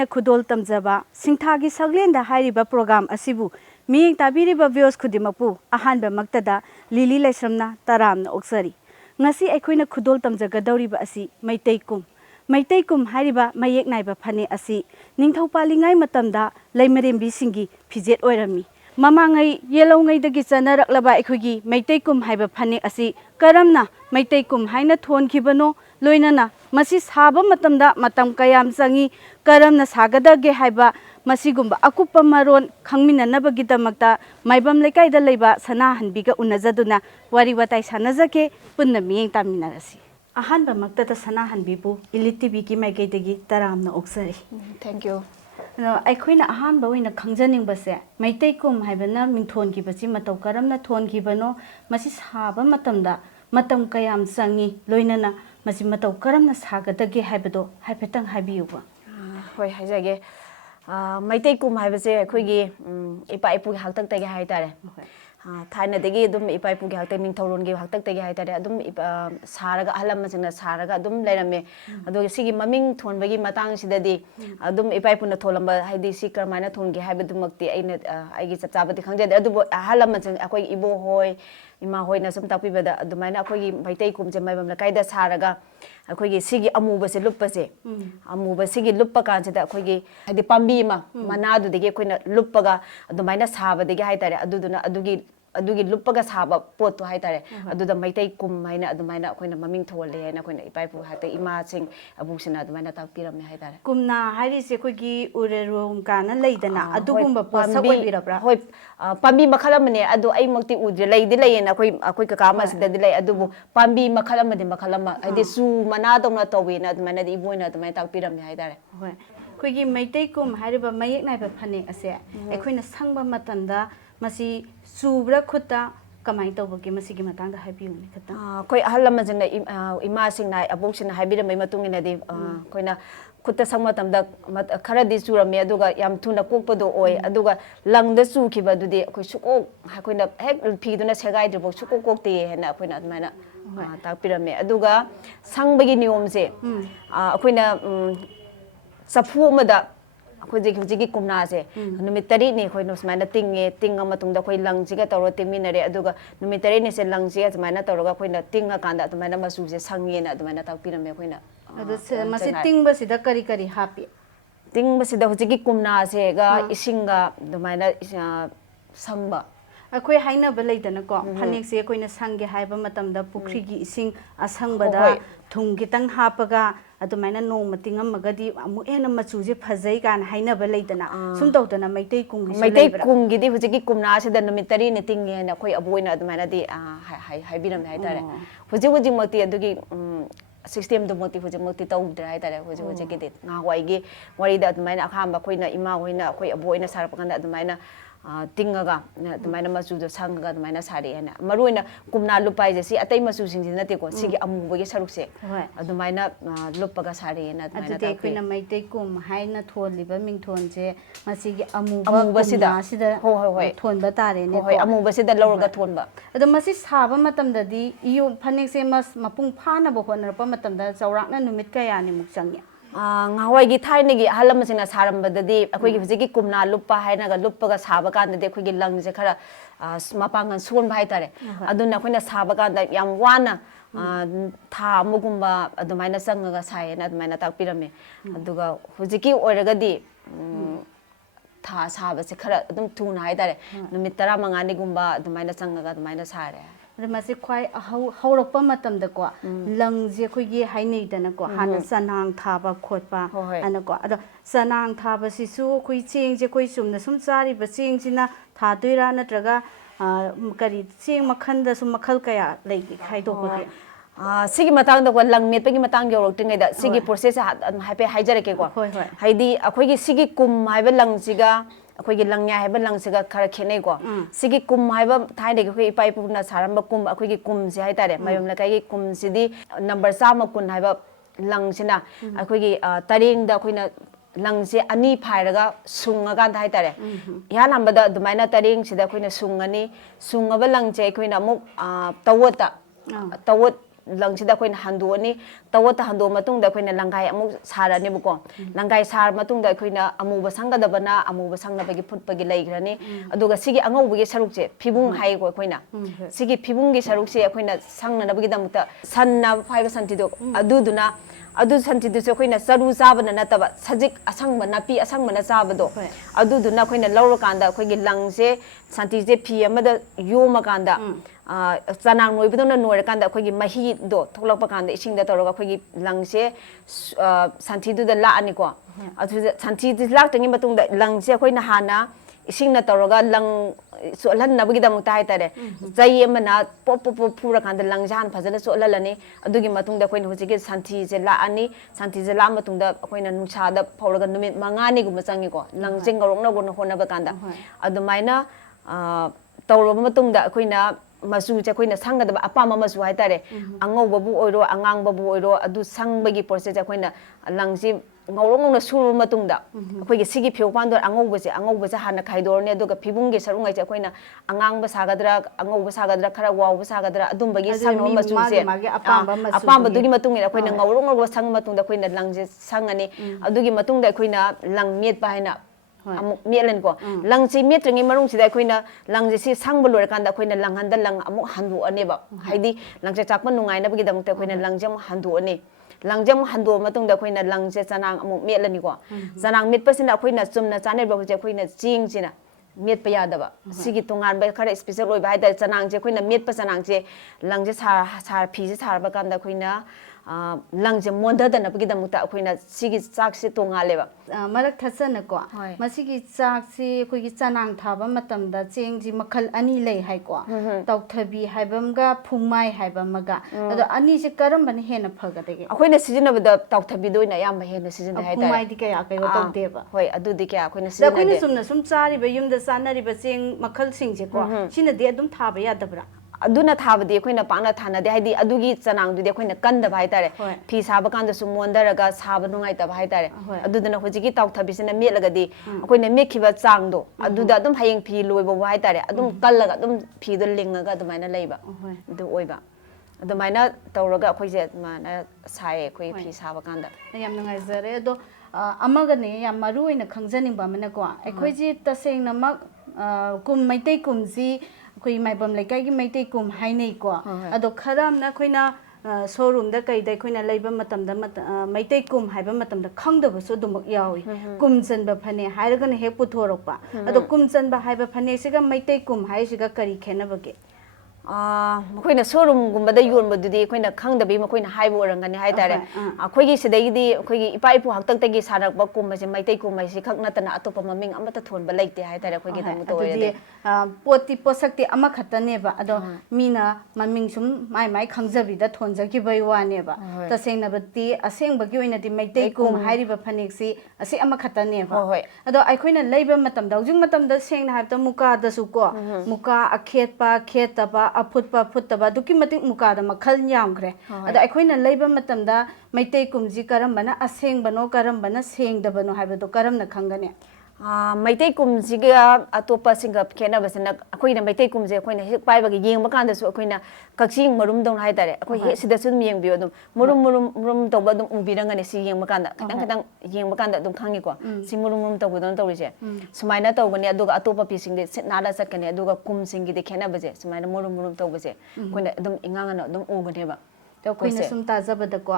ꯑꯩꯅ ꯈꯨꯗꯣꯜ ꯇꯝꯖꯕ ꯁꯤꯡꯊꯥꯒꯤ ꯁꯛꯂꯦꯟꯗ ꯍꯥꯏꯔꯤꯕ ꯄ꯭ꯔꯣꯒ꯭ꯔꯥꯝ ꯑꯁꯤꯕꯨ ꯃꯤꯠꯌꯦꯡ ꯇꯥꯕꯤꯔꯤꯕ ꯚꯤꯌꯨꯑꯔꯁ ꯈꯨꯗꯤꯡꯃꯛꯄꯨ ꯑꯍꯥꯟꯕꯃꯛꯇꯗ ꯂꯤꯂꯤ ꯂꯩꯁ꯭ꯔꯝꯅ ꯇꯔꯥꯝꯅ ꯑꯣꯛꯆꯔꯤ ꯉꯁꯤ ꯑꯩꯈꯣꯏꯅ ꯈꯨꯗꯣꯜ ꯇꯝꯖꯒꯗꯧꯔꯤꯕ ꯑꯁꯤ ꯃꯩꯇꯩ ꯀꯨꯝ ꯃꯩꯇꯩ ꯀꯨꯝ ꯍꯥꯏꯔꯤꯕ ꯃꯌꯦꯛ ꯅꯥꯏꯕ ꯐꯅꯦꯛ ꯑꯁꯤ ꯅꯤꯡꯊꯧ ꯄꯥꯜꯂꯤꯉꯩ ꯃꯇꯝꯗ ꯂꯩꯃꯔꯦꯝꯕꯤꯁꯤꯡꯒꯤ ꯐꯤꯖꯦꯠ ꯑꯣꯏꯔꯝꯃꯤ ꯃꯃꯥꯡꯉꯩ ꯌꯦꯜꯂꯧꯉꯩꯗꯒꯤ ꯆꯠꯅꯔꯛꯂꯕ ꯑꯩꯈꯣꯏꯒꯤ ꯃꯩꯇꯩ ꯀꯨꯝ ꯍꯥꯏꯕ ꯐꯅꯦꯛ ꯑꯁꯤ ꯀꯔꯝꯅ ꯃꯩꯇꯩ ꯀꯨꯝ ꯍꯥꯏꯅ ꯊꯣꯟꯈꯤꯕꯅꯣ ꯂꯣꯏꯅꯅ ꯃꯁꯤ ꯁꯥꯕ ꯃꯇꯝꯗ ꯃꯇꯝ ꯀꯌꯥꯝ ꯆꯪꯏ ꯀꯔꯝꯅ ꯁꯥꯒꯗꯒꯦ ꯍꯥꯏꯕ ꯃꯁꯤꯒꯨꯝꯕ ꯑꯀꯨꯞꯄ ꯃꯔꯣꯜ ꯈꯪꯃꯤꯟꯅꯅꯕꯒꯤꯗꯃꯛꯇ ꯃꯥꯏꯕꯝ ꯂꯩꯀꯥꯏꯗ ꯂꯩꯕ ꯁꯅꯥꯍꯟꯕꯤꯒ ꯎꯅꯖꯗꯨꯅ ꯋꯥꯔꯤ ꯋꯥꯇꯥꯏ ꯁꯥꯟꯅꯖꯒꯦ ꯄꯨꯟꯅ ꯃꯤꯠꯌꯦꯡ ꯇꯥꯃꯤꯟꯅꯔꯁꯤ ꯑꯍꯥꯟꯕꯃꯛꯇꯗ ꯁꯅꯥꯍꯟꯕꯤꯕꯨ ꯏꯂꯤꯠ ꯇꯤꯚꯤꯒꯤ ꯃꯥꯏꯀꯩꯗꯒꯤ ꯇꯔꯥꯝꯅ ꯑꯣꯛꯆꯔꯤ ꯊꯦꯡꯛ ꯌꯨ ꯑꯩꯈꯣꯏꯅ ꯑꯍꯥꯟꯕ ꯑꯣꯏꯅ ꯈꯪꯖꯅꯤꯡꯕꯁꯦ ꯃꯩꯇꯩ ꯀꯨꯝ ꯍꯥꯏꯕꯅ ꯃꯤꯡꯊꯣꯟꯈꯤꯕꯁꯤ ꯃꯇꯧ ꯀꯔꯝꯅ ꯊꯣꯟꯈꯤꯕꯅꯣ ꯃꯁꯤ ꯁꯥꯕ ꯃꯇꯝꯗ ꯃꯇꯝ ꯀꯌꯥꯝ ꯆꯪꯏ ꯂꯣꯏꯅꯅ ꯃꯁꯤ ꯃꯇꯧ ꯀꯔꯝꯅ ꯁꯥꯒꯗꯒꯦ ꯍꯥꯏꯕꯗꯣ ꯍꯥꯏꯐꯦꯠꯇꯪ ꯍꯥꯏꯕꯤꯌꯨꯕ ꯍꯣꯏ ꯍꯥꯏꯖꯒꯦ ꯃꯩꯇꯩ ꯀꯨꯝ ꯍꯥꯏꯕꯁꯦ ꯑꯩꯈꯣꯏꯒꯤ ꯏꯄꯥ ꯏꯄꯨꯒꯤ ꯍꯥꯛꯇꯛꯇꯒꯤ ꯍꯥꯏꯇꯥꯔꯦ ꯊꯥꯏꯅꯗꯒꯤ ꯑꯗꯨꯝ ꯏꯄꯥ ꯏꯄꯨꯒꯤ ꯍꯥꯛꯇꯛ ꯅꯤꯡꯊꯧꯔꯣꯟꯒꯤ ꯍꯥꯛꯇꯛꯇꯒꯤ ꯍꯥꯏꯇꯥꯔꯦ ꯑꯗꯨꯝ ꯁꯥꯔꯒ ꯑꯍꯜ ꯂꯃꯟꯁꯤꯡꯅ ꯁꯥꯔꯒ ꯑꯗꯨꯝ ꯂꯩꯔꯝꯃꯦ ꯑꯗꯨꯒ ꯁꯤꯒꯤ ꯃꯃꯤꯡ ꯊꯣꯟꯕꯒꯤ ꯃꯇꯥꯡꯁꯤꯗꯗꯤ ꯑꯗꯨꯝ ꯏꯄꯥ ꯏꯄꯨꯅ ꯊꯣꯜꯂꯝꯕ ꯍꯥꯏꯗꯤ ꯁꯤ ꯀꯔꯝꯍꯥꯏꯅ ꯊꯣꯟꯒꯦ ꯍꯥꯏꯕꯗꯨꯃꯛꯇꯤ ꯑꯩꯒꯤ ꯆꯞ ꯆꯥꯕꯗꯤ ꯈꯪꯖꯗꯦ ꯑꯗꯨꯕꯨ ꯑꯍꯜ ꯂꯃꯟꯁꯤꯡ ꯑꯩꯈꯣꯏ ꯏꯕꯣꯍꯣꯏ ꯏꯃꯥꯍꯣꯏꯅ ꯁꯨꯝ ꯇꯥꯛꯄꯤꯕꯗ ꯑꯗꯨꯃꯥꯏꯅ ꯑꯩꯈꯣꯏꯒꯤ ꯃꯩꯇꯩ ꯀꯨꯝꯁꯦ ꯃꯥꯏꯕꯝ ꯂꯩꯀꯥꯏꯗ ꯁꯥꯔꯒ ꯑꯩꯈꯣꯏꯒꯤ ꯁꯤꯒꯤ ꯑꯃꯨꯕꯁꯦ ꯂꯨꯞꯄꯁꯦ ꯑꯃꯨꯕꯁꯤꯒꯤ ꯂꯨꯞꯄ ꯀꯥꯟꯁꯤꯗ ꯑꯩꯈꯣꯏꯒꯤ ꯍꯥꯏꯗꯤ ꯄꯥꯝꯕꯤ ꯑꯃ ꯃꯅꯥꯗꯨꯗꯒꯤ ꯑꯩꯈꯣꯏꯅ ꯂꯨꯞꯄꯒ ꯑꯗꯨꯃꯥꯏꯅ ꯁꯥꯕꯗꯒꯤ ꯍꯥꯏꯇꯥꯔꯦ ꯑꯗꯨꯗꯨꯅ ꯑꯗꯨꯒꯤ ꯂꯨꯞꯄꯒ ꯁꯥꯕ ꯄꯣꯠꯇꯣ ꯍꯥꯏꯇꯥꯔꯦ ꯑꯗꯨꯗ ꯃꯩꯇꯩ ꯀꯨꯝ ꯍꯥꯏꯅ ꯑꯗꯨꯃꯥꯏꯅ ꯑꯩꯈꯣꯏನ ꯃꯃꯤꯡ ꯊꯣꯜꯂꯦ ꯍꯥꯏꯅ ꯑꯩꯈꯣꯏꯅ ꯏꯄꯥ ꯏꯄꯨ ꯍꯥꯛꯇꯛ ꯏꯃꯥꯁꯤꯡ ꯑꯕꯨꯁꯤꯡꯅ ꯑꯗꯨꯃꯥꯏꯅ ꯇꯥꯛꯄꯤꯔꯝꯃꯦ ꯍꯥꯏꯇꯥꯔꯦ ꯀꯨꯝꯅꯥ ꯍꯥꯏꯔꯤꯁꯦ ꯑꯩꯈꯣꯏꯒꯤ ꯎꯔꯦꯔꯣꯡ ꯀꯥꯟꯅ ꯂꯩꯗꯅ ꯍꯣꯏ ꯑꯗꯨꯒꯨꯝꯕ ꯄꯣꯠꯁꯛ ꯄꯥꯝꯕꯤ ꯑꯣꯏꯕꯤꯔꯕ꯭ꯔꯥ ꯍꯣꯏ ꯄꯥꯝꯕꯤ ꯃꯈꯜ ꯑꯃꯅꯦ ꯑꯗꯣ ꯑꯩꯃꯛꯇꯤ ꯎꯗ꯭ꯔꯦ ꯂꯩꯗꯤ ꯂꯩꯌꯦꯅ ꯑꯩꯈꯣꯏ ꯀꯀꯥ ꯑꯃꯁꯤꯗꯗꯤ ꯂꯩ ꯑꯗꯨꯕꯨ ꯄꯥꯝꯕꯤ ꯃꯈꯜ ꯑꯃꯗꯤ ꯃꯈꯜ ꯑꯃ ꯍꯥꯏꯗꯤ ꯆꯨ ꯃꯅꯥꯗꯧꯅ ꯇꯧꯋꯦꯅ ꯑꯗꯨꯃꯥꯏꯅꯗꯤ ꯏꯕꯣꯏꯅ ꯑꯗꯨꯃꯥꯏꯅ ꯇꯥꯛꯄꯤꯔꯝꯃꯦ ꯍꯥꯏꯇꯥꯔꯦ ꯍꯣꯏ ꯑꯩꯈꯣꯏꯒꯤ ꯃꯩꯇꯩ ꯀꯨꯝ ꯍꯥꯏꯔꯤꯕ ꯃꯌꯦꯛ ꯅꯥꯏꯕ ꯐꯅꯦꯛ ꯑꯁꯦ ꯑꯩꯈꯣꯏꯅ ꯁꯪꯕ ꯃꯇꯝꯗ ꯃꯁꯤ ꯆꯨꯕ꯭ꯔꯥ ꯈꯨꯠꯇ ꯀꯃꯥꯏꯅ ꯇꯧꯕꯒꯦ ꯃꯁꯤꯒꯤ ꯃꯇꯥꯡꯗ ꯍꯥꯏꯕꯤꯌꯨꯅꯦ ꯈꯤꯇꯪ ꯑꯩꯈꯣꯏ ꯑꯍꯜ ꯂꯃꯟꯁꯤꯡꯅ ꯏꯃꯥꯁꯤꯡꯅ ꯑꯕꯣꯛꯁꯤꯡꯅ ꯍꯥꯏꯕꯤꯔꯝꯕꯒꯤ ꯃꯇꯨꯡ ꯏꯟꯅꯗꯤ ꯑꯩꯈꯣꯏꯅ ꯈꯨꯠꯇ ꯁꯪꯕ ꯃꯇꯝꯗ ꯈꯔꯗꯤ ꯆꯨꯔꯝꯃꯦ ꯑꯗꯨꯒ ꯌꯥꯝ ꯊꯨꯅ ꯀꯣꯛꯄꯗꯣ ꯑꯣꯏ ꯑꯗꯨꯒ ꯂꯪꯗ ꯆꯨꯈꯤꯕꯗꯨꯗꯤ ꯑꯩꯈꯣꯏ ꯁꯨꯀꯣꯛ ꯑꯩꯈꯣꯏꯅ ꯍꯦꯛ ꯐꯤꯗꯨꯅ ꯁꯦꯒꯥꯏꯗ꯭ꯔꯤꯐꯥꯎ ꯁꯨꯀꯣꯛ ꯀꯣꯛꯇꯦ ꯍꯥꯏꯅ ꯑꯩꯈꯣꯏꯅ ꯑꯗꯨꯃꯥꯏꯅ ꯇꯥꯛꯄꯤꯔꯝꯃꯦ ꯑꯗꯨꯒ ꯁꯪꯕꯒꯤ ꯅꯤꯌꯣꯝꯁꯦ ꯑꯩꯈꯣꯏꯅ ꯆꯐꯨ ꯑꯃꯗ ꯑꯩꯈꯣꯏ ꯍꯧꯖꯤꯛꯀꯤ ꯀꯨꯝꯅꯥꯁꯦ ꯅꯨꯃꯤꯠ 3ꯅꯤ ꯑꯩꯈꯣꯏꯅ ꯁꯨꯃꯥꯏꯅ ꯇꯤꯡꯉꯦ ꯇꯤꯡꯉ ꯃꯇꯨꯡꯗ ꯑꯩꯈꯣꯏ ꯂꯪꯁꯤꯒ ꯇꯧꯔꯒ ꯇꯤꯡꯃꯤꯟꯅꯔꯦ ꯑꯗꯨꯒ ꯅꯨꯃꯤꯠ 3ꯅꯤꯁꯦ ꯂꯪꯁꯦ ꯑꯗꯨꯃꯥꯏꯅ ꯇꯧꯔꯒ ꯑꯩꯈꯣꯏꯅ ꯇꯤꯡꯉꯀꯥꯟꯗ ꯑꯗꯨꯃꯥꯏꯅ ꯃꯆꯨꯁꯦ ꯁꯪꯉꯦꯅ ꯑꯗꯨꯃꯥꯏꯅ ꯇꯥꯛꯄꯤꯔꯝꯃꯦ ꯑꯩꯈꯣꯏꯅ ꯑꯗꯣ ꯃꯁꯤ ꯇꯤꯡꯕꯁꯤꯗ ꯀꯔꯤ ꯀꯔꯤ ꯍꯥꯞꯄꯤ ꯇꯤꯡꯕꯁꯤꯗ ꯍꯧꯖꯤꯛꯀꯤ ꯀꯨꯝꯅꯥꯁꯦꯒ ꯏꯁꯤꯡꯒ ꯑꯗꯨꯃꯥꯏꯅ ꯁꯪꯕ ꯑꯩꯈꯣꯏ ꯍꯥꯏꯅꯕ ꯂꯩꯗꯅꯀꯣ ꯐꯅꯦꯛꯁꯦ ꯑꯩꯈꯣꯏꯅ ꯁꯪꯒꯦ ꯍꯥꯏꯕ ꯃꯇꯝꯗ ꯄꯨꯈ꯭ꯔꯤꯒꯤ ꯏꯁꯤꯡ ꯑꯁꯪꯕꯗ ꯊꯨꯝ ꯈꯤꯇꯪ ꯍꯥꯞꯄꯒ ꯑꯗꯨꯃꯥꯏꯅ ꯅꯣꯡꯃ ꯇꯤꯡꯉꯝꯃꯒꯗꯤ ꯑꯃꯨꯛ ꯍꯦꯟꯅ ꯃꯆꯨꯁꯦ ꯐꯖꯩ ꯀꯥꯏꯅ ꯍꯥꯏꯅꯕ ꯂꯩꯗꯅ ꯁꯨꯝ ꯇꯧꯗꯅ ꯃꯩꯇꯩ ꯀꯨꯝꯒꯤꯁꯨ ꯃꯩꯇꯩ ꯂꯩꯕ꯭ꯔꯥ ꯀꯨꯝꯒꯤꯗꯤ ꯍꯧꯖꯤꯛꯀꯤ ꯀꯨꯝꯅꯥꯁꯤꯗ ꯅꯨꯃꯤꯠ 3ꯅꯤ ꯇꯤꯡꯉꯦ ꯍꯥꯏꯅ ꯑꯩꯈꯣꯏ ꯑꯕꯣꯏꯅ ꯑꯗꯨꯃꯥꯏꯅꯗꯤ ꯍꯥꯏꯕꯤꯔꯝꯃꯦ ꯍꯥꯏꯇꯥꯔꯦ ꯍꯧꯖꯤꯛꯃꯛꯇꯤ ꯑꯗꯨꯒꯤ ꯁꯤꯁꯇꯦꯝꯗꯨꯃꯛꯇꯤ ꯍꯧꯖꯤꯛꯃꯛꯇꯤ ꯇꯧꯗ꯭ꯔꯦ ꯍꯥꯏꯇꯥꯔꯦ ꯍꯧꯖꯤꯛꯀꯤꯗꯤ ꯉꯍꯥꯟꯋꯥꯏꯒꯤ ꯋꯥꯔꯤꯗ ꯑꯗꯨꯃꯥꯏꯅ ꯑꯍꯥꯟꯕ ꯑꯩꯈꯣꯏꯅ ꯏꯃꯥ ꯍꯣꯏꯅ ꯑꯩꯈꯣꯏ ꯑꯕꯣ ꯍꯣꯏꯅ ꯁꯥꯔꯛꯄ ꯀꯥꯟꯗ ꯑꯗꯨꯃꯥꯏꯅ ꯇꯤꯡꯉꯒ ꯑꯗꯨꯃꯥꯏꯅ ꯃꯆꯨꯗꯣ ꯁꯪꯉꯒ ꯑꯗꯨꯃꯥꯏꯅ ꯁꯥꯔꯛꯑꯦ ꯍꯥꯏꯅ ꯃꯔꯨꯑꯣꯏꯅ ꯀꯨꯝꯅꯥ ꯂꯨꯞꯄ ꯍꯥꯏꯁꯦ ꯁꯤ ꯑꯇꯩ ꯃꯆꯨꯁꯤꯡꯁꯤ ꯅꯠꯇꯦꯀꯣ ꯁꯤꯒꯤ ꯑꯃꯨꯕꯒꯤ ꯁꯔꯨꯛꯁꯦ ꯑꯗꯨꯃꯥꯏꯅ ꯂꯨꯞꯄꯒ ꯁꯥꯔꯛꯑꯦꯅ ꯑꯗꯨꯃꯥꯏꯅ ꯑꯗꯨꯗꯤ ꯇꯥꯛꯄꯤ ꯑꯩꯈꯣꯏꯅ ꯃꯩꯇꯩ ꯀꯨꯝ ꯍꯥꯏꯅ ꯊꯣꯜꯂꯤꯕ ꯃꯤꯡꯊꯣꯟꯁꯦ ꯃꯁꯤꯒꯤ ꯑꯃꯨꯕ ꯑꯃꯨꯕꯁꯤꯗ ꯀꯨꯝꯅꯥꯁꯤꯗ ꯍꯣꯏ ꯊꯣꯟꯕ ꯇꯥꯔꯦꯅꯦꯀꯣ ꯍꯣꯏ ꯑꯃꯨꯕꯁꯤꯗ ꯂꯧꯔꯒ ꯊꯣꯟꯕ ꯑꯗꯣ ꯃꯁꯤ ꯁꯥꯕ ꯃꯇꯝꯗꯗꯤ ꯐꯅꯦꯛꯁꯦ ꯃꯄꯨꯡ ꯐꯥꯅꯕ ꯍꯣꯠꯅꯔꯛꯄ ꯃꯇꯝꯗ ꯆꯥꯎꯔꯥꯛꯅ ꯅꯨꯃꯤꯠ ꯀꯌꯥꯅꯤꯃꯨꯛ ꯆꯪꯏ ꯉꯍꯥꯟꯋꯥꯏꯒꯤ ꯊꯥꯏꯅꯒꯤ ꯑꯍꯜ ꯂꯃꯟꯁꯤꯡꯅ ꯁꯥꯔꯝꯕꯗꯗꯤ ꯑꯩꯈꯣꯏꯒꯤ ꯍꯧꯖꯤꯛꯀꯤ ꯀꯨꯝꯅꯥ ꯂꯨꯞꯄ ꯍꯥꯏꯅꯒ ꯂꯨꯞꯄꯒ ꯁꯥꯕ ꯀꯥꯟꯗꯗꯤ ꯑꯩꯈꯣꯏꯒꯤ ꯂꯪꯁꯦ ꯈꯔ ꯃꯄꯥꯡꯒꯜ ꯁꯣꯟꯕ ꯍꯥꯏꯇꯥꯔꯦ ꯑꯗꯨꯅ ꯑꯩꯈꯣꯏꯅ ꯁꯥꯕ ꯀꯥꯟꯗ ꯌꯥꯝ ꯋꯥꯅ ꯊꯥ ꯑꯃꯒꯨꯝꯕ ꯑꯗꯨꯃꯥꯏꯅ ꯆꯪꯉꯒ ꯁꯥꯏꯌꯦꯅ ꯑꯗꯨꯃꯥꯏꯅ ꯇꯥꯛꯄꯤꯔꯝꯃꯦ ꯑꯗꯨꯒ ꯍꯧꯖꯤꯛꯀꯤ ꯑꯣꯏꯔꯒꯗꯤ ꯊꯥ ꯁꯥꯕꯁꯦ ꯈꯔ ꯑꯗꯨꯝ ꯊꯨꯅ ꯍꯥꯏꯇꯥꯔꯦ ꯅꯨꯃꯤꯠ 15ꯒꯨꯝꯕ ꯑꯗꯨꯃꯥꯏꯅ ꯆꯪꯉꯒ ꯑꯗꯨꯃꯥꯏꯅ ꯁꯥꯔꯦ ꯑꯗ ꯃꯁꯤ ꯈ꯭ꯋꯥꯏ ꯍꯧꯔꯛꯄ ꯃꯇꯝꯗꯀꯣ ꯂꯪꯁꯦ ꯑꯩꯈꯣꯏꯒꯤ ꯍꯥꯏꯅꯩꯗꯅꯀꯣ ꯍꯥꯟꯅ ꯆꯅꯥꯡ ꯊꯥꯕ ꯈꯣꯠꯄ ꯍꯥꯏꯅꯀꯣ ꯑꯗꯣ ꯆꯅꯥꯡ ꯊꯥꯕꯁꯤꯁꯨ ꯑꯩꯈꯣꯏ ꯆꯦꯡꯁꯦ ꯑꯩꯈꯣꯏ ꯆꯨꯝꯅ ꯁꯨꯝ ꯆꯥꯔꯤꯕ ꯆꯦꯡꯁꯤꯅ ꯊꯥꯗꯣꯏꯔꯥ ꯅꯠꯇ꯭ꯔꯒ ꯀꯔꯤ ꯆꯦꯡ ꯃꯈꯜꯗꯁꯨ ꯃꯈꯜ ꯀꯌꯥ ꯂꯩꯒꯦ ꯈꯥꯏꯗꯣꯛꯄꯒꯦ ꯁꯤꯒꯤ ꯃꯇꯥꯡꯗꯀꯣ ꯂꯪ ꯃꯦꯠꯄꯒꯤ ꯃꯇꯥꯡ ꯌꯧꯔꯛꯇ꯭ꯔꯤꯉꯩꯗ ꯁꯤꯒꯤ ꯄ꯭ꯔꯣꯁꯦꯁꯁꯦ ꯍꯥꯏꯐꯦꯠ ꯍꯥꯏꯖꯔꯛꯀꯦꯀꯣ ꯍꯥꯏꯗꯤ ꯑꯩꯈꯣꯏꯒꯤ ꯁꯤꯒꯤ ꯀꯨꯝ ꯍꯥꯏꯕ ꯂꯪꯁꯤꯒ ꯑꯩꯈꯣꯏꯒꯤ ꯂꯪꯌꯥꯏ ꯍꯥꯏꯕ ꯂꯪꯁꯤꯒ ꯈꯔ ꯈꯦꯠꯅꯩꯀꯣ ꯁꯤꯒꯤ ꯀꯨꯝ ꯍꯥꯏꯕ ꯊꯥꯏꯅꯒꯤ ꯑꯩꯈꯣꯏ ꯏꯄꯥ ꯏꯄꯨꯅ ꯁꯥꯔꯝꯕ ꯀꯨꯝ ꯑꯩꯈꯣꯏꯒꯤ ꯀꯨꯝꯁꯦ ꯍꯥꯏꯇꯥꯔꯦ ꯃꯌꯨꯝ ꯂꯩꯀꯥꯏꯒꯤ ꯀꯨꯝꯁꯤꯗꯤ ꯅꯝꯕꯔ 110 ꯍꯥꯏꯕ ꯂꯪꯁꯤꯅ ꯑꯩꯈꯣꯏꯒꯤ ꯇꯔꯦꯡꯗ ꯑꯩꯈꯣꯏꯅ ꯂꯪꯁꯦ 2 ꯐꯥꯏꯔꯒ ꯁꯨꯡꯉꯀꯥꯟꯗ ꯍꯥꯏꯇꯥꯔꯦ ꯏꯍꯥꯟ ꯍꯥꯟꯕꯗ ꯑꯗꯨꯃꯥꯏꯅ ꯇꯔꯦꯡꯁꯤꯗ ꯑꯩꯈꯣꯏꯅ ꯁꯨꯡꯉꯅꯤ ꯁꯨꯡꯉꯕ ꯂꯪꯁꯦ ꯑꯩꯈꯣꯏꯅ ꯑꯃꯨꯛ ꯇꯋꯠꯇ ꯇꯋꯠ ꯂꯪꯁꯤꯗ ꯑꯩꯈꯣꯏꯅ ꯍꯟꯗꯣꯛꯑꯅꯤ ꯇꯋꯠꯇ ꯍꯟꯗꯣꯛꯑ ꯃꯇꯨꯡꯗ ꯑꯩꯈꯣꯏꯅ ꯂꯪꯒꯥꯏ ꯑꯃꯨꯛ ꯁꯥꯔꯅꯦꯕꯀꯣ ꯂꯪꯒꯥꯏ ꯁꯥꯔ ꯃꯇꯨꯡꯗ ꯑꯩꯈꯣꯏꯅ ꯑꯃꯨꯕ ꯁꯪꯒꯗꯕꯅ ꯑꯃꯨꯕ ꯁꯪꯅꯕꯒꯤ ꯐꯨꯠꯄꯒꯤ ꯂꯩꯈ꯭ꯔꯅꯤ ꯑꯗꯨꯒ ꯁꯤꯒꯤ ꯑꯉꯧꯕꯒꯤ ꯁꯔꯨꯛꯁꯦ ꯐꯤꯕꯨꯡ ꯍꯥꯏꯀꯣ ꯑꯩꯈꯣꯏꯅ ꯁꯤꯒꯤ ꯐꯤꯕꯨꯡꯒꯤ ꯁꯔꯨꯛꯁꯦ ꯑꯩꯈꯣꯏꯅ ꯁꯪꯅꯅꯕꯒꯤꯗꯃꯛꯇ ꯁꯟꯅ ꯐꯥꯏꯕ ꯁꯟꯊꯤꯗꯣ ꯑꯗꯨꯗꯨꯅ ꯑꯗꯨ ꯁꯟꯊꯤꯗꯨꯁꯨ ꯑꯩꯈꯣꯏꯅ ꯆꯔꯨ ꯆꯥꯕꯅ ꯅꯠꯇꯕ ꯁꯖꯤꯛ ꯑꯁꯪꯕ ꯅꯥꯄꯤ ꯑꯁꯪꯕꯅ ꯆꯥꯕꯗꯣ ꯑꯗꯨꯗꯨꯅ ꯑꯩꯈꯣꯏꯅ ꯂꯧꯔꯀꯥꯟꯗ ꯑꯩꯈꯣꯏꯒꯤ ꯂꯪꯁꯦ ꯁꯟꯊꯤꯁꯦ ꯐꯤ ꯑꯃꯗ ꯌꯣꯝꯃꯀꯥꯟꯗ ꯆꯅꯥꯡ ꯅꯣꯏꯕꯗꯧꯅ ꯅꯣꯏꯔꯀꯥꯟꯗ ꯑꯩꯈꯣꯏꯒꯤ ꯃꯍꯤꯗꯣ ꯊꯣꯛꯂꯛꯄ ꯀꯥꯟꯗ ꯏꯁꯤꯡꯗ ꯇꯧꯔꯒ ꯑꯩꯈꯣꯏꯒꯤ ꯂꯪꯁꯦ ꯁꯟꯊꯤꯗꯨꯗ ꯂꯥꯛꯑꯅꯤꯀꯣ ꯑꯗꯨꯗ ꯁꯟꯊꯤꯗꯨ ꯂꯥꯛꯇ꯭ꯔꯤꯉꯩ ꯃꯇꯨꯡꯗ ꯂꯪꯁꯦ ꯑꯩꯈꯣꯏꯅ ꯍꯥꯟꯅ ꯏꯁꯤꯡꯅ ꯇꯧꯔꯒ ꯂꯪ ꯆꯣꯠꯍꯟꯅꯕꯒꯤꯗꯃꯛꯇ ꯍꯥꯏꯇꯥꯔꯦ ꯆꯩ ꯑꯃꯅ ꯄꯣꯞ ꯄꯣꯞ ꯄꯣꯞ ꯐꯨꯔꯀꯥꯟꯗ ꯂꯪꯁꯦ ꯍꯥꯟꯅ ꯐꯖꯅ ꯆꯣꯠꯍꯜꯂꯅꯤ ꯑꯗꯨꯒꯤ ꯃꯇꯨꯡꯗ ꯑꯩꯈꯣꯏꯅ ꯍꯧꯖꯤꯛꯀꯤ ꯁꯟꯊꯤꯁꯦ ꯂꯥꯛꯑꯅꯤ ꯁꯟꯊꯤꯁꯦ ꯂꯥꯛꯑ ꯃꯇꯨꯡꯗ ꯑꯩꯈꯣꯏꯅ ꯅꯨꯡꯁꯥꯗ ꯐꯧꯔꯒ ꯅꯨꯃꯤꯠ 5ꯅꯤꯒꯨꯝꯕ ꯆꯪꯉꯤꯀꯣ ꯂꯪꯁꯦ ꯉꯧꯔꯛꯅꯕ ꯍꯣꯠꯅꯕ ꯀꯥꯟꯗ ꯑꯗꯨꯃꯥꯏꯅ ꯇꯧꯔꯕ ꯃꯇꯨꯡꯗ ꯑꯩꯈꯣꯏꯅ ꯃꯆꯨꯁꯦ ꯑꯩꯈꯣꯏꯅ ꯁꯪꯒꯗꯕ ꯑꯄꯥꯝꯕ ꯃꯆꯨ ꯍꯥꯏꯇꯥꯔꯦ ꯑꯉꯧꯕꯕꯨ ꯑꯣꯏꯔꯣ ꯑꯉꯥꯡꯕꯕꯨ ꯑꯣꯏꯔꯣ ꯑꯗꯨ ꯁꯪꯕꯒꯤ ꯄ꯭ꯔꯣꯁꯦꯁꯁꯦ ꯑꯩꯈꯣꯏꯅ ꯂꯪꯁꯤ ꯉꯧꯔꯣꯛ ꯁꯨꯔꯕ ꯃꯇꯨꯡꯗ ꯑꯩꯈꯣꯏꯒꯤ ꯁꯤꯒꯤ ꯐꯤꯌꯣꯛꯄꯥꯟꯗꯣ ꯑꯉꯧꯕꯁꯦ ꯍꯥꯟꯅ ꯈꯥꯏꯗꯣꯛꯔꯅꯤ ꯑꯗꯨꯒ ꯐꯤꯕꯨꯡꯒꯤ ꯁꯔꯨꯛꯉꯩꯁꯦ ꯑꯩꯈꯣꯏꯅ ꯑꯉꯥꯡꯕ ꯁꯥꯒꯗ꯭ꯔꯥ ꯑꯉꯧꯕ ꯁꯥꯒꯗ꯭ꯔꯥ ꯈꯔ ꯋꯥꯎꯕ ꯁꯥꯒꯗ꯭ꯔꯥ ꯑꯗꯨꯝꯕꯒꯤ ꯁꯪꯕ ꯃꯆꯨꯁꯦ ꯑꯄꯥꯝꯕꯗꯨꯒꯤ ꯃꯇꯨꯡ ꯏꯟꯅ ꯑꯩꯈꯣꯏꯅ ꯉꯧꯔꯣꯛ ꯁꯪꯕ ꯃꯇꯨꯡꯗ ꯑꯩꯈꯣꯏꯅ ꯂꯪꯁꯦ ꯁꯪꯉꯅꯤ ꯑꯗꯨꯒꯤ ꯃꯇꯨꯡꯗ ꯑꯩꯈꯣꯏꯅ ꯂꯪ ꯃꯦꯠꯄ ꯍꯥꯏꯅ ꯑꯃꯨꯛ ꯃꯦꯠꯂꯅꯤꯀꯣ ꯂꯪꯁꯤ ꯃꯦꯠꯇ꯭ꯔꯤꯉꯩ ꯃꯅꯨꯡꯁꯤꯗ ꯑꯩꯈꯣꯏꯅ ꯂꯪꯁꯦ ꯁꯤ ꯁꯪꯕ ꯂꯣꯏꯔꯀꯥꯟꯗ ꯑꯩꯈꯣꯏꯅ ꯂꯪꯍꯟꯗ ꯂꯪ ꯑꯃꯨꯛ ꯍꯟꯗꯣꯛꯑꯅꯦꯕ ꯍꯥꯏꯗꯤ ꯂꯪꯆꯥꯛ ꯆꯥꯛꯄ ꯅꯨꯡꯉꯥꯏꯅꯕꯒꯤꯗꯃꯛꯇ ꯑꯩꯈꯣꯏꯅ ꯂꯪꯁꯦ ꯑꯃꯨꯛ ꯍꯟꯗꯣꯛꯑꯅꯤ ꯂꯪꯁꯦ ꯑꯃꯨꯛ ꯍꯟꯗꯣꯛꯑ ꯃꯇꯨꯡꯗ ꯑꯩꯈꯣꯏꯅ ꯂꯪꯁꯦ ꯆꯅꯥꯡ ꯑꯃꯨꯛ ꯃꯦꯠꯂꯅꯤꯀꯣ ꯆꯅꯥꯡ ꯃꯦꯠꯄꯁꯤꯅ ꯑꯩꯈꯣꯏꯅ ꯆꯨꯝꯅ ꯆꯥꯅꯔꯤꯕ ꯍꯧꯖꯤꯛ ꯑꯩꯈꯣꯏꯅ ꯆꯦꯡꯁꯤꯅ ꯃꯦꯠꯄ ꯌꯥꯗꯕ ꯁꯤꯒꯤ ꯇꯣꯉꯥꯟꯕ ꯈꯔ ꯏꯁꯄꯤꯁꯦꯜ ꯑꯣꯏꯕ ꯍꯥꯏꯇꯥꯔꯦ ꯆꯅꯥꯡꯁꯦ ꯑꯩꯈꯣꯏꯅ ꯃꯦꯠꯄ ꯆꯅꯥꯡꯁꯦ ꯂꯪꯁꯦ ꯐꯤꯁꯦ ꯁꯥꯔꯕ ꯀꯥꯟꯗ ꯑꯩꯈꯣꯏꯅ ꯂꯪꯁꯦ ꯃꯣꯟꯊꯗꯅꯕꯒꯤꯗꯃꯛꯇ ꯑꯩꯈꯣꯏꯅ ꯁꯤꯒꯤ ꯆꯥꯛꯁꯦ ꯇꯣꯡꯉꯥꯜꯂꯦꯕ ꯃꯔꯛ ꯊꯠꯆꯅꯀꯣ ꯃꯁꯤꯒꯤ ꯆꯥꯛꯁꯤ ꯑꯩꯈꯣꯏꯒꯤ ꯆꯅꯥꯡ ꯊꯥꯕ ꯃꯇꯝꯗ ꯆꯦꯡꯁꯤ ꯃꯈꯜ 2 ꯂꯩ ꯍꯥꯏꯀꯣ ꯇꯧꯊꯕꯤ ꯍꯥꯏꯕ ꯑꯃꯒ ꯐꯨꯡꯃꯥꯏ ꯍꯥꯏꯕ ꯑꯃꯒ ꯑꯗꯣ ꯑꯅꯤꯁꯦ ꯀꯔꯝꯕꯅ ꯍꯦꯟꯅ ꯐꯒꯗꯒꯦ ꯑꯩꯈꯣꯏꯅ ꯁꯤꯖꯤꯟꯅꯕꯗ ꯇꯧꯊꯕꯤꯗ ꯑꯣꯏꯅ ꯑꯌꯥꯝꯕ ꯍꯦꯟꯅ ꯁꯤꯖꯤꯟꯅꯩ ꯍꯥꯏꯇꯥꯔꯦ ꯐꯨꯡꯃꯥꯏꯗꯤ ꯀꯌꯥ ꯀꯩꯅꯣ ꯇꯧꯗꯦꯕ ꯍꯣꯏ ꯑꯗꯨꯗꯤ ꯀꯌꯥ ꯑꯩꯈꯣꯏꯅ ꯑꯗ ꯑꯩꯈꯣꯏꯅ ꯁꯤꯖꯤꯟꯅꯗꯦ ꯆꯨꯝꯅ ꯁꯨꯝ ꯆꯥꯔꯤꯕ ꯌꯨꯝꯗ ꯆꯥꯅꯔꯤꯕ ꯆꯦꯡ ꯃꯈꯜꯁꯤꯡꯁꯦꯀꯣ ꯁꯤꯅꯗꯤ ꯑꯗꯨꯝ ꯊꯥꯕ ꯌꯥꯗꯕ꯭ꯔꯥ ꯑꯗꯨꯅ ꯊꯥꯕꯗꯤ ꯑꯩꯈꯣꯏꯅ ꯄꯥꯛꯅ ꯊꯥꯅꯗꯦ ꯍꯥꯏꯗꯤ ꯑꯗꯨꯒꯤ ꯆꯅꯥꯡꯗꯨꯗꯤ ꯑꯩꯈꯣꯏꯅ ꯀꯟꯗꯕ ꯍꯥꯏꯇꯥꯔꯦ ꯐꯤ ꯁꯥꯕ ꯀꯥꯟꯗꯁꯨ ꯃꯣꯟꯊꯔꯒ ꯁꯥꯕ ꯅꯨꯡꯉꯥꯏꯇꯕ ꯍꯥꯏꯇꯥꯔꯦ ꯑꯗꯨꯗꯨꯅ ꯍꯧꯖꯤꯛꯀꯤ ꯇꯥꯎꯊꯕꯤꯁꯤꯅ ꯃꯦꯠꯂꯒꯗꯤ ꯑꯩꯈꯣꯏꯅ ꯃꯦꯠꯈꯤꯕ ꯆꯥꯡꯗꯣ ꯑꯗꯨꯗ ꯑꯗꯨꯝ ꯍꯌꯦꯡ ꯐꯤ ꯂꯣꯏꯕ ꯍꯥꯏꯇꯥꯔꯦ ꯑꯗꯨꯝ ꯀꯜꯂꯒ ꯑꯗꯨꯝ ꯐꯤꯗꯣ ꯂꯤꯡꯉꯒ ꯑꯗꯨꯃꯥꯏꯅ ꯂꯩꯕ ꯑꯗꯨ ꯑꯣꯏꯕ ꯑꯗꯨꯃꯥꯏꯅ ꯇꯧꯔꯒ ꯑꯩꯈꯣꯏꯁꯦ ꯑꯗꯨꯃꯥꯏꯅ ꯁꯥꯏꯌꯦ ꯑꯩꯈꯣꯏ ꯐꯤ ꯁꯥꯕ ꯀꯥꯟꯗ ꯌꯥꯝ ꯅꯨꯡꯉꯥꯏꯖꯔꯦ ꯑꯗꯣ ꯑꯃꯒꯅꯦ ꯌꯥꯝ ꯃꯔꯨ ꯑꯣꯏꯅ ꯈꯪꯖꯅꯤꯡꯕ ꯑꯃꯅꯀꯣ ꯑꯩꯈꯣꯏꯁꯤ ꯇꯁꯦꯡꯅꯃꯛ ꯃꯩꯇꯩ ꯀꯨꯝꯁꯤ ꯑꯩꯈꯣꯏ ꯃꯥꯏꯕꯝ ꯂꯩꯀꯥꯏꯒꯤ ꯃꯩꯇꯩ ꯀꯨꯝ ꯍꯥꯏꯅꯩꯀꯣ ꯑꯗꯣ ꯈꯔ ꯑꯃꯅ ꯑꯩꯈꯣꯏꯅ ꯁꯣꯔꯨꯝꯗ ꯀꯩꯗ ꯑꯩꯈꯣꯏꯅ ꯂꯩꯕ ꯃꯇꯝꯗ ꯃꯩꯇꯩ ꯀꯨꯝ ꯍꯥꯏꯕ ꯃꯇꯝꯗ ꯈꯪꯗꯕꯁꯨ ꯑꯗꯨꯃꯛ ꯌꯥꯎꯏ ꯀꯨꯝ ꯆꯟꯕ ꯐꯅꯦꯛ ꯍꯥꯏꯔꯒꯅ ꯍꯦꯛ ꯄꯨꯊꯣꯔꯛꯄ ꯑꯗꯣ ꯀꯨꯝ ꯆꯟꯕ ꯍꯥꯏꯕ ꯐꯅꯦꯛꯁꯤꯒ ꯃꯩꯇꯩ ꯀꯨꯝ ꯍꯥꯏꯁꯤꯒ ꯀꯔꯤ ꯈꯦꯠꯅꯕꯒꯦ ꯃꯈꯣꯏꯅ ꯁꯣꯔꯨꯝꯒꯨꯝꯕꯗ ꯌꯣꯟꯕꯗꯨꯗꯤ ꯑꯩꯈꯣꯏꯅ ꯈꯪꯗꯕꯤ ꯃꯈꯣꯏꯅ ꯍꯥꯏꯕ ꯑꯣꯏꯔꯝꯒꯅꯤ ꯍꯥꯏꯇꯥꯔꯦ ꯑꯩꯈꯣꯏꯒꯤ ꯁꯤꯗꯒꯤꯗꯤ ꯑꯩꯈꯣꯏꯒꯤ ꯏꯄꯥ ꯏꯄꯨ ꯍꯥꯛꯇꯛꯇꯒꯤ ꯁꯥꯔꯛꯄ ꯀꯨꯝꯕꯁꯦ ꯃꯩꯇꯩ ꯀꯨꯝ ꯍꯥꯏꯁꯤ ꯈꯛ ꯅꯠꯇꯅ ꯑꯇꯣꯞꯄ ꯃꯃꯤꯡ ꯑꯃꯠꯇ ꯊꯣꯟꯕ ꯂꯩꯇꯦ ꯍꯥꯏꯇꯥꯔꯦ ꯑꯩꯈꯣꯏꯒꯤꯗꯃꯛꯇ ꯑꯣꯏꯔꯗꯤ ꯄꯣꯠꯇꯤ ꯄꯣꯠꯁꯛꯇꯤ ꯑꯃꯈꯛꯇꯅꯦꯕ ꯑꯗꯣ ꯃꯤꯅ ꯃꯃꯤꯡ ꯁꯨꯝ ꯃꯥꯏ ꯈꯪꯖꯕꯤꯗ ꯊꯣꯟꯖꯈꯤꯕꯒꯤ ꯋꯥꯅꯦꯕ ꯇꯁꯦꯡꯅꯕꯗꯤ ꯑꯁꯦꯡꯕꯒꯤ ꯑꯣꯏꯅꯗꯤ ꯃꯩꯇꯩ ꯀꯨꯝ ꯍꯥꯏꯔꯤꯕ ꯐꯅꯦꯛꯁꯤ ꯑꯁꯤ ꯑꯃꯈꯛꯇꯅꯦꯕ ꯑꯗꯣ ꯑꯩꯈꯣꯏꯅ ꯂꯩꯕ ꯃꯇꯝꯗ ꯍꯧꯖꯤꯛ ꯃꯇꯝꯗ ꯁꯦꯡꯅ ꯍꯥꯏꯕꯗ ꯃꯨꯀꯥꯗꯁꯨ ꯀꯣ ꯃꯨꯀꯥ ꯑꯈꯦꯠꯄ ꯈꯦꯠꯇꯕ ꯑꯐꯨꯠꯄ ꯐꯨꯠꯇꯕ ꯑꯗꯨꯛꯀꯤ ꯃꯇꯤꯛ ꯃꯨꯀꯥꯗ ꯃꯈꯜ ꯌꯥꯝꯈ꯭ꯔꯦ ꯑꯗꯣ ꯑꯩꯈꯣꯏꯅ ꯂꯩꯕ ꯃꯇꯝꯗ ꯃꯩꯇꯩ ꯀꯨꯝꯁꯤ ꯀꯔꯝꯕꯅ ꯑꯁꯦꯡꯕꯅꯣ ꯀꯔꯝꯕꯅ ꯁꯦꯡꯗꯕꯅꯣ ꯍꯥꯏꯕꯗꯣ ꯀꯔꯝꯅ ꯈꯪꯒꯅꯤ ꯃꯩꯇꯩ ꯀꯨꯝꯁꯤꯒ ꯑꯇꯣꯞꯄꯁꯤꯡꯒ ꯈꯦꯠꯅꯕꯁꯤꯅ ꯑꯩꯈꯣꯏꯅ ꯃꯩꯇꯩ ꯀꯨꯝꯁꯦ ꯑꯩꯈꯣꯏꯅ ꯍꯦꯛ ꯄꯥꯏꯕꯒ ꯌꯦꯡꯕ ꯀꯥꯟꯗꯁꯨ ꯑꯩꯈꯣꯏꯅ ꯀꯛꯆꯤꯡ ꯃꯔꯨꯝꯗꯧꯅ ꯍꯥꯏꯇꯥꯔꯦ ꯑꯩꯈꯣꯏ ꯍꯦꯛ ꯁꯤꯗꯁꯨ ꯑꯗꯨꯝ ꯌꯦꯡꯕꯤꯌꯣ ꯑꯗꯨꯝ ꯃꯨꯔꯨꯝ ꯇꯧꯕ ꯑꯗꯨꯝ ꯎꯕꯤꯔꯝꯒꯅꯤ ꯁꯤ ꯌꯦꯡꯕ ꯀꯥꯟꯗ ꯈꯤꯇꯪ ꯌꯦꯡꯕ ꯀꯥꯟꯗ ꯑꯗꯨꯝ ꯈꯪꯉꯤꯀꯣ ꯁꯤ ꯃꯨꯔꯨꯝ ꯇꯧꯕꯗꯧꯅ ꯇꯧꯔꯤꯁꯦ ꯁꯨꯃꯥꯏꯅ ꯇꯧꯒꯅꯤ ꯑꯗꯨꯒ ꯑꯇꯣꯞꯄ ꯐꯤꯁꯤꯡꯗꯤ ꯁꯤꯠ ꯅꯥꯜꯂ ꯆꯠꯀꯅꯤ ꯑꯗꯨꯒ ꯀꯨꯝꯁꯤꯡꯒꯤꯗꯤ ꯈꯦꯠꯅꯕꯁꯦ ꯁꯨꯃꯥꯏꯅ ꯃꯨꯔꯨꯝ ꯇꯧꯕꯁꯦ ꯑꯩꯈꯣꯏꯅ ꯑꯗꯨꯝ ꯏꯉꯥꯡꯉꯅ ꯑꯗꯨꯝ ꯎꯒꯅꯦꯕ ꯑꯩꯈꯣꯏꯅ ꯁꯨꯝ ꯇꯥꯖꯕꯗꯀꯣ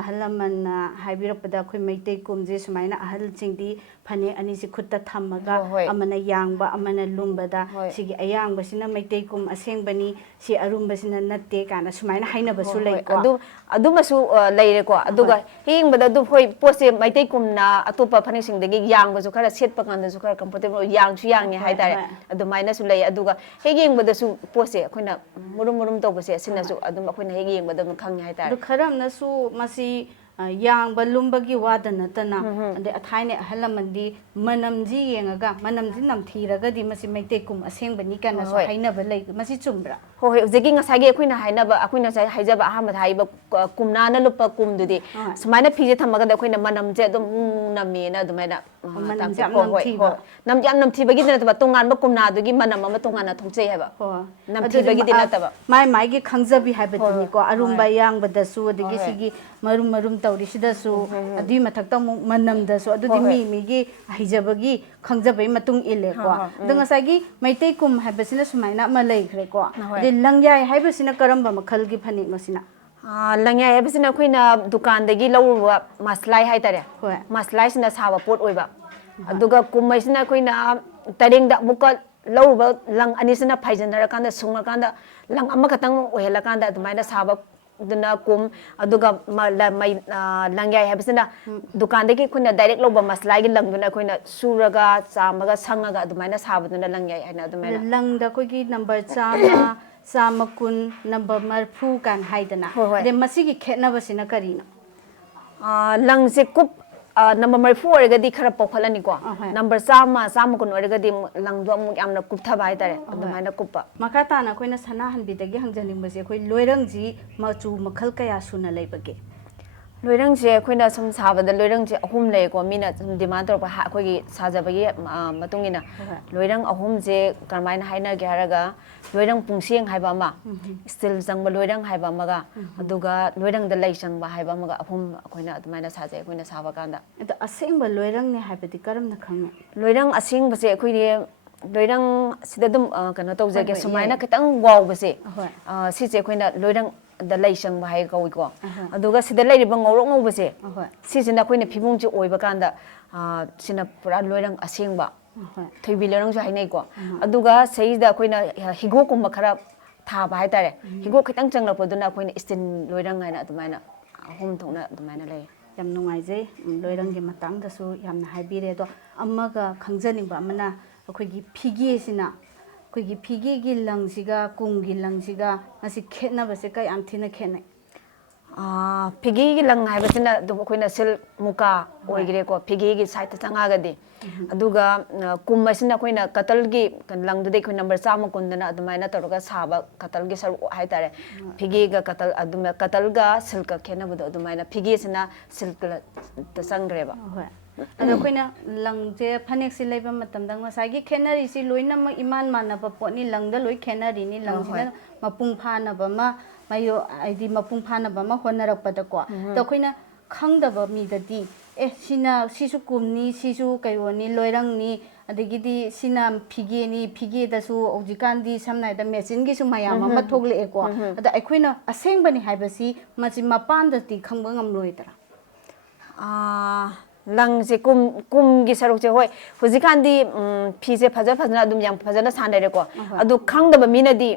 ꯑꯍꯜ ꯂꯃꯟꯅ ꯍꯥꯏꯕꯤꯔꯛꯄꯗ ꯑꯩꯈꯣꯏ ꯃꯩꯇꯩ ꯀꯨꯝꯁꯦ ꯁꯨꯃꯥꯏꯅ ꯑꯍꯜꯁꯤꯡꯗꯤ ꯐꯅꯦꯛ ꯑꯅꯤꯁꯤ ꯈꯨꯠꯇ ꯊꯝꯃꯒ ꯑꯃꯅ ꯌꯥꯡꯕ ꯑꯃꯅ ꯂꯨꯝꯕꯗ ꯁꯤꯒꯤ ꯑꯌꯥꯡꯕꯁꯤꯅ ꯃꯩꯇꯩ ꯀꯨꯝ ꯑꯁꯦꯡꯕꯅꯤ ꯁꯤ ꯑꯔꯨꯝꯕꯁꯤꯅ ꯅꯠꯇꯦ ꯀꯥꯏꯅ ꯁꯨꯃꯥꯏꯅ ꯍꯥꯏꯅꯕꯁꯨ ꯂꯩꯀꯣ ꯑꯗꯨꯃꯁꯨ ꯂꯩꯔꯦꯀꯣ ꯑꯗꯨꯒ ꯌꯦꯡꯕꯗ ꯑꯗꯨꯝ ꯍꯣꯏ ꯄꯣꯠꯁꯦ ꯃꯩꯇꯩ ꯀꯨꯝꯅ ꯑꯇꯣꯞꯄ ꯐꯅꯦꯛꯁꯤꯡꯗꯒꯤ ꯌꯥꯡꯕꯁꯨ ꯈꯔ ꯁꯦꯠꯄ ꯀꯥꯟꯗꯁꯨ ꯈꯔ ꯀꯝꯐꯣꯔꯇꯦꯕꯜ ꯌꯥꯡꯁꯨ ꯌꯥꯡꯉꯦ ꯍꯥꯏꯇꯥꯔꯦ ꯑꯗꯨꯃꯥꯏꯅꯁꯨ ꯂꯩ ꯑꯗꯨꯒ ꯍꯦꯛ ꯌꯦꯡꯕꯗꯁꯨ ꯄꯣꯠꯁꯦ ꯑꯩꯈꯣꯏꯅ ꯃꯨꯔꯨꯝ ꯇꯧꯕꯁꯦ ꯑꯁꯤꯅꯁꯨ ꯑꯗꯨꯝ ꯑꯩꯈꯣꯏꯅ ꯍꯦꯛ ꯌꯦꯡꯕꯗ ꯑꯗꯨꯝ ꯈꯪꯉꯦ ꯍꯥꯏꯇꯥꯔꯦ ꯑꯗꯨ ꯈꯔ ꯑꯃꯅꯁꯨ ꯃꯁꯤ ꯌꯥꯡꯕ ꯂꯨꯝꯕꯒꯤ ꯋꯥꯗ ꯅꯠꯇꯅ ꯑꯗꯩ ꯑꯊꯥꯏꯅ ꯑꯍꯜ ꯂꯃꯟꯗꯤ ꯃꯅꯝꯁꯤ ꯌꯦꯡꯉꯒ ꯃꯅꯝꯁꯤ ꯅꯝꯊꯤꯔꯒꯗꯤ ꯃꯁꯤ ꯃꯩꯇꯩ ꯀꯨꯝ ꯑꯁꯦꯡꯕꯅꯤ ꯀꯥꯏꯅꯁꯨ ꯍꯥꯏꯅꯕ ꯂꯩ ꯃꯁꯤ ꯆꯨꯝꯕ꯭ꯔꯥ ꯍꯣꯏ ꯍꯧꯖꯤꯛꯀꯤ ꯉꯁꯥꯏꯒꯤ ꯑꯩꯈꯣꯏꯅ ꯉꯁꯥꯏ ꯍꯥꯏꯖꯕ ꯑꯍꯥꯟꯕꯗ ꯍꯥꯏꯕ ꯀꯨꯝꯅꯥꯅ ꯂꯨꯞꯄ ꯀꯨꯝꯗꯨꯗꯤ ꯁꯨꯃꯥꯏꯅ ꯐꯤꯁꯦ ꯊꯝꯃꯒꯗꯤ ꯑꯩꯈꯣꯏꯅ ꯃꯅꯝꯁꯦ ꯑꯗꯨꯝ ꯅꯝꯃꯦꯅ ꯑꯗꯨꯃꯥꯏꯅ manam jam namthiba nam jam namthibagi dinataba tongan ba kumna dugi manam ama tongana thongchei haba namthibagi dinataba mai gi khangjabi habati ko arumba yang badasu adigi sigi marum tawri sidasu adi mathakta manam dasu adudi mi gi hijabagi khangjabai matung ile ko danga sagi maitei kum habasina sumaina ma leikhre ko de langyai habasina karamba makhal gi phani ngosina langyai habasina khoina dukan dagi lawwa maslai hai tare maslai sina sawa pot oiba aduga kumai sina khoina tareng da muka lawba lang anisina phaijanara kanda sunga kanda lang ama katang ohela kanda dumaina saba duna kum aduga mai langyai habasina dukan dagi khoina direct lawba maslai gi lang duna khoina suraga chamaga sangaga dumaina saba duna langyai haina dumaina lang da koi gi number chama samakun number marfu kan haidana de masigi khetnabasina karina lang se kup number marfu orgadi khara pokhalani ko number chama samakun orgadi lang do amuk yamna kuptha bai tare adumaina kuppa makata na koina sana hanbi dagi hangjaning base koi loirang ji machu makhal kaya suna leibage loirang je khoina sum sabada loirang je ahum le ko mina sum demand tor ha khoi sajabagi matungina loirang ahum je karmaina haina ge haraga loirang pungseng haiba ma still jangba loirang haiba maga aduga loirang da laisang ba haiba maga ahum khoina adumaina saje khoina saba kanda ata asengba loirang ne haibati karam na khang loirang asing base khoi loirang sida dum kana tawjage sumaina khitang wow base si je khoina loirang da laisang ba hai kawi ko aduga sida lairiba ngorok ngobase si sina khoina phibung ji oiba kanda sina pura loirang asengba thoibi loirang ju hainai ko aduga seida khoina higo kum khara tha ba hai tare higo khitang changlap duna khoina stin loirang haina adumaina hum thongna adumaina lei yam nungai je loirang gi matang da su yamna haibire do amaga khangjaning ba amana akhoi phigi sina akhoi phigi gi langsiga kumgi langsiga asi khetna base kai am thina khenai phigi gi lang hai basina du khoina sil muka oigre ko phigi gi site changa ga de aduga kum masina khoina katal gi lang du de khoi number chama kundana adumaina toroga saba katal gi saru hai tare phigi ga katal aduma katal ga silka khena bu adumaina phigi sina silka ta sangre ba ada koina langje phanek si leiba matam dang masagi khenari si loina ma iman mana pa poni langda loi khenari ni langsina mapung phana ba ma mayo aidi mapung phana ba ma honarak pada ko to koina khangda ba mi dadi sina sisu kumni sisu kayoni loirang ni adagidi sina phige ni phige da su ojikan di samnai da machine gi su mayam ma thogle e ko ada akoina aseng bani haibasi machi mapan da ti khangba ngam loi tara lang se kum gi saruk je hoi hujikan di phi je phajana dum yang phajana sanare ko adu khangda ba minadi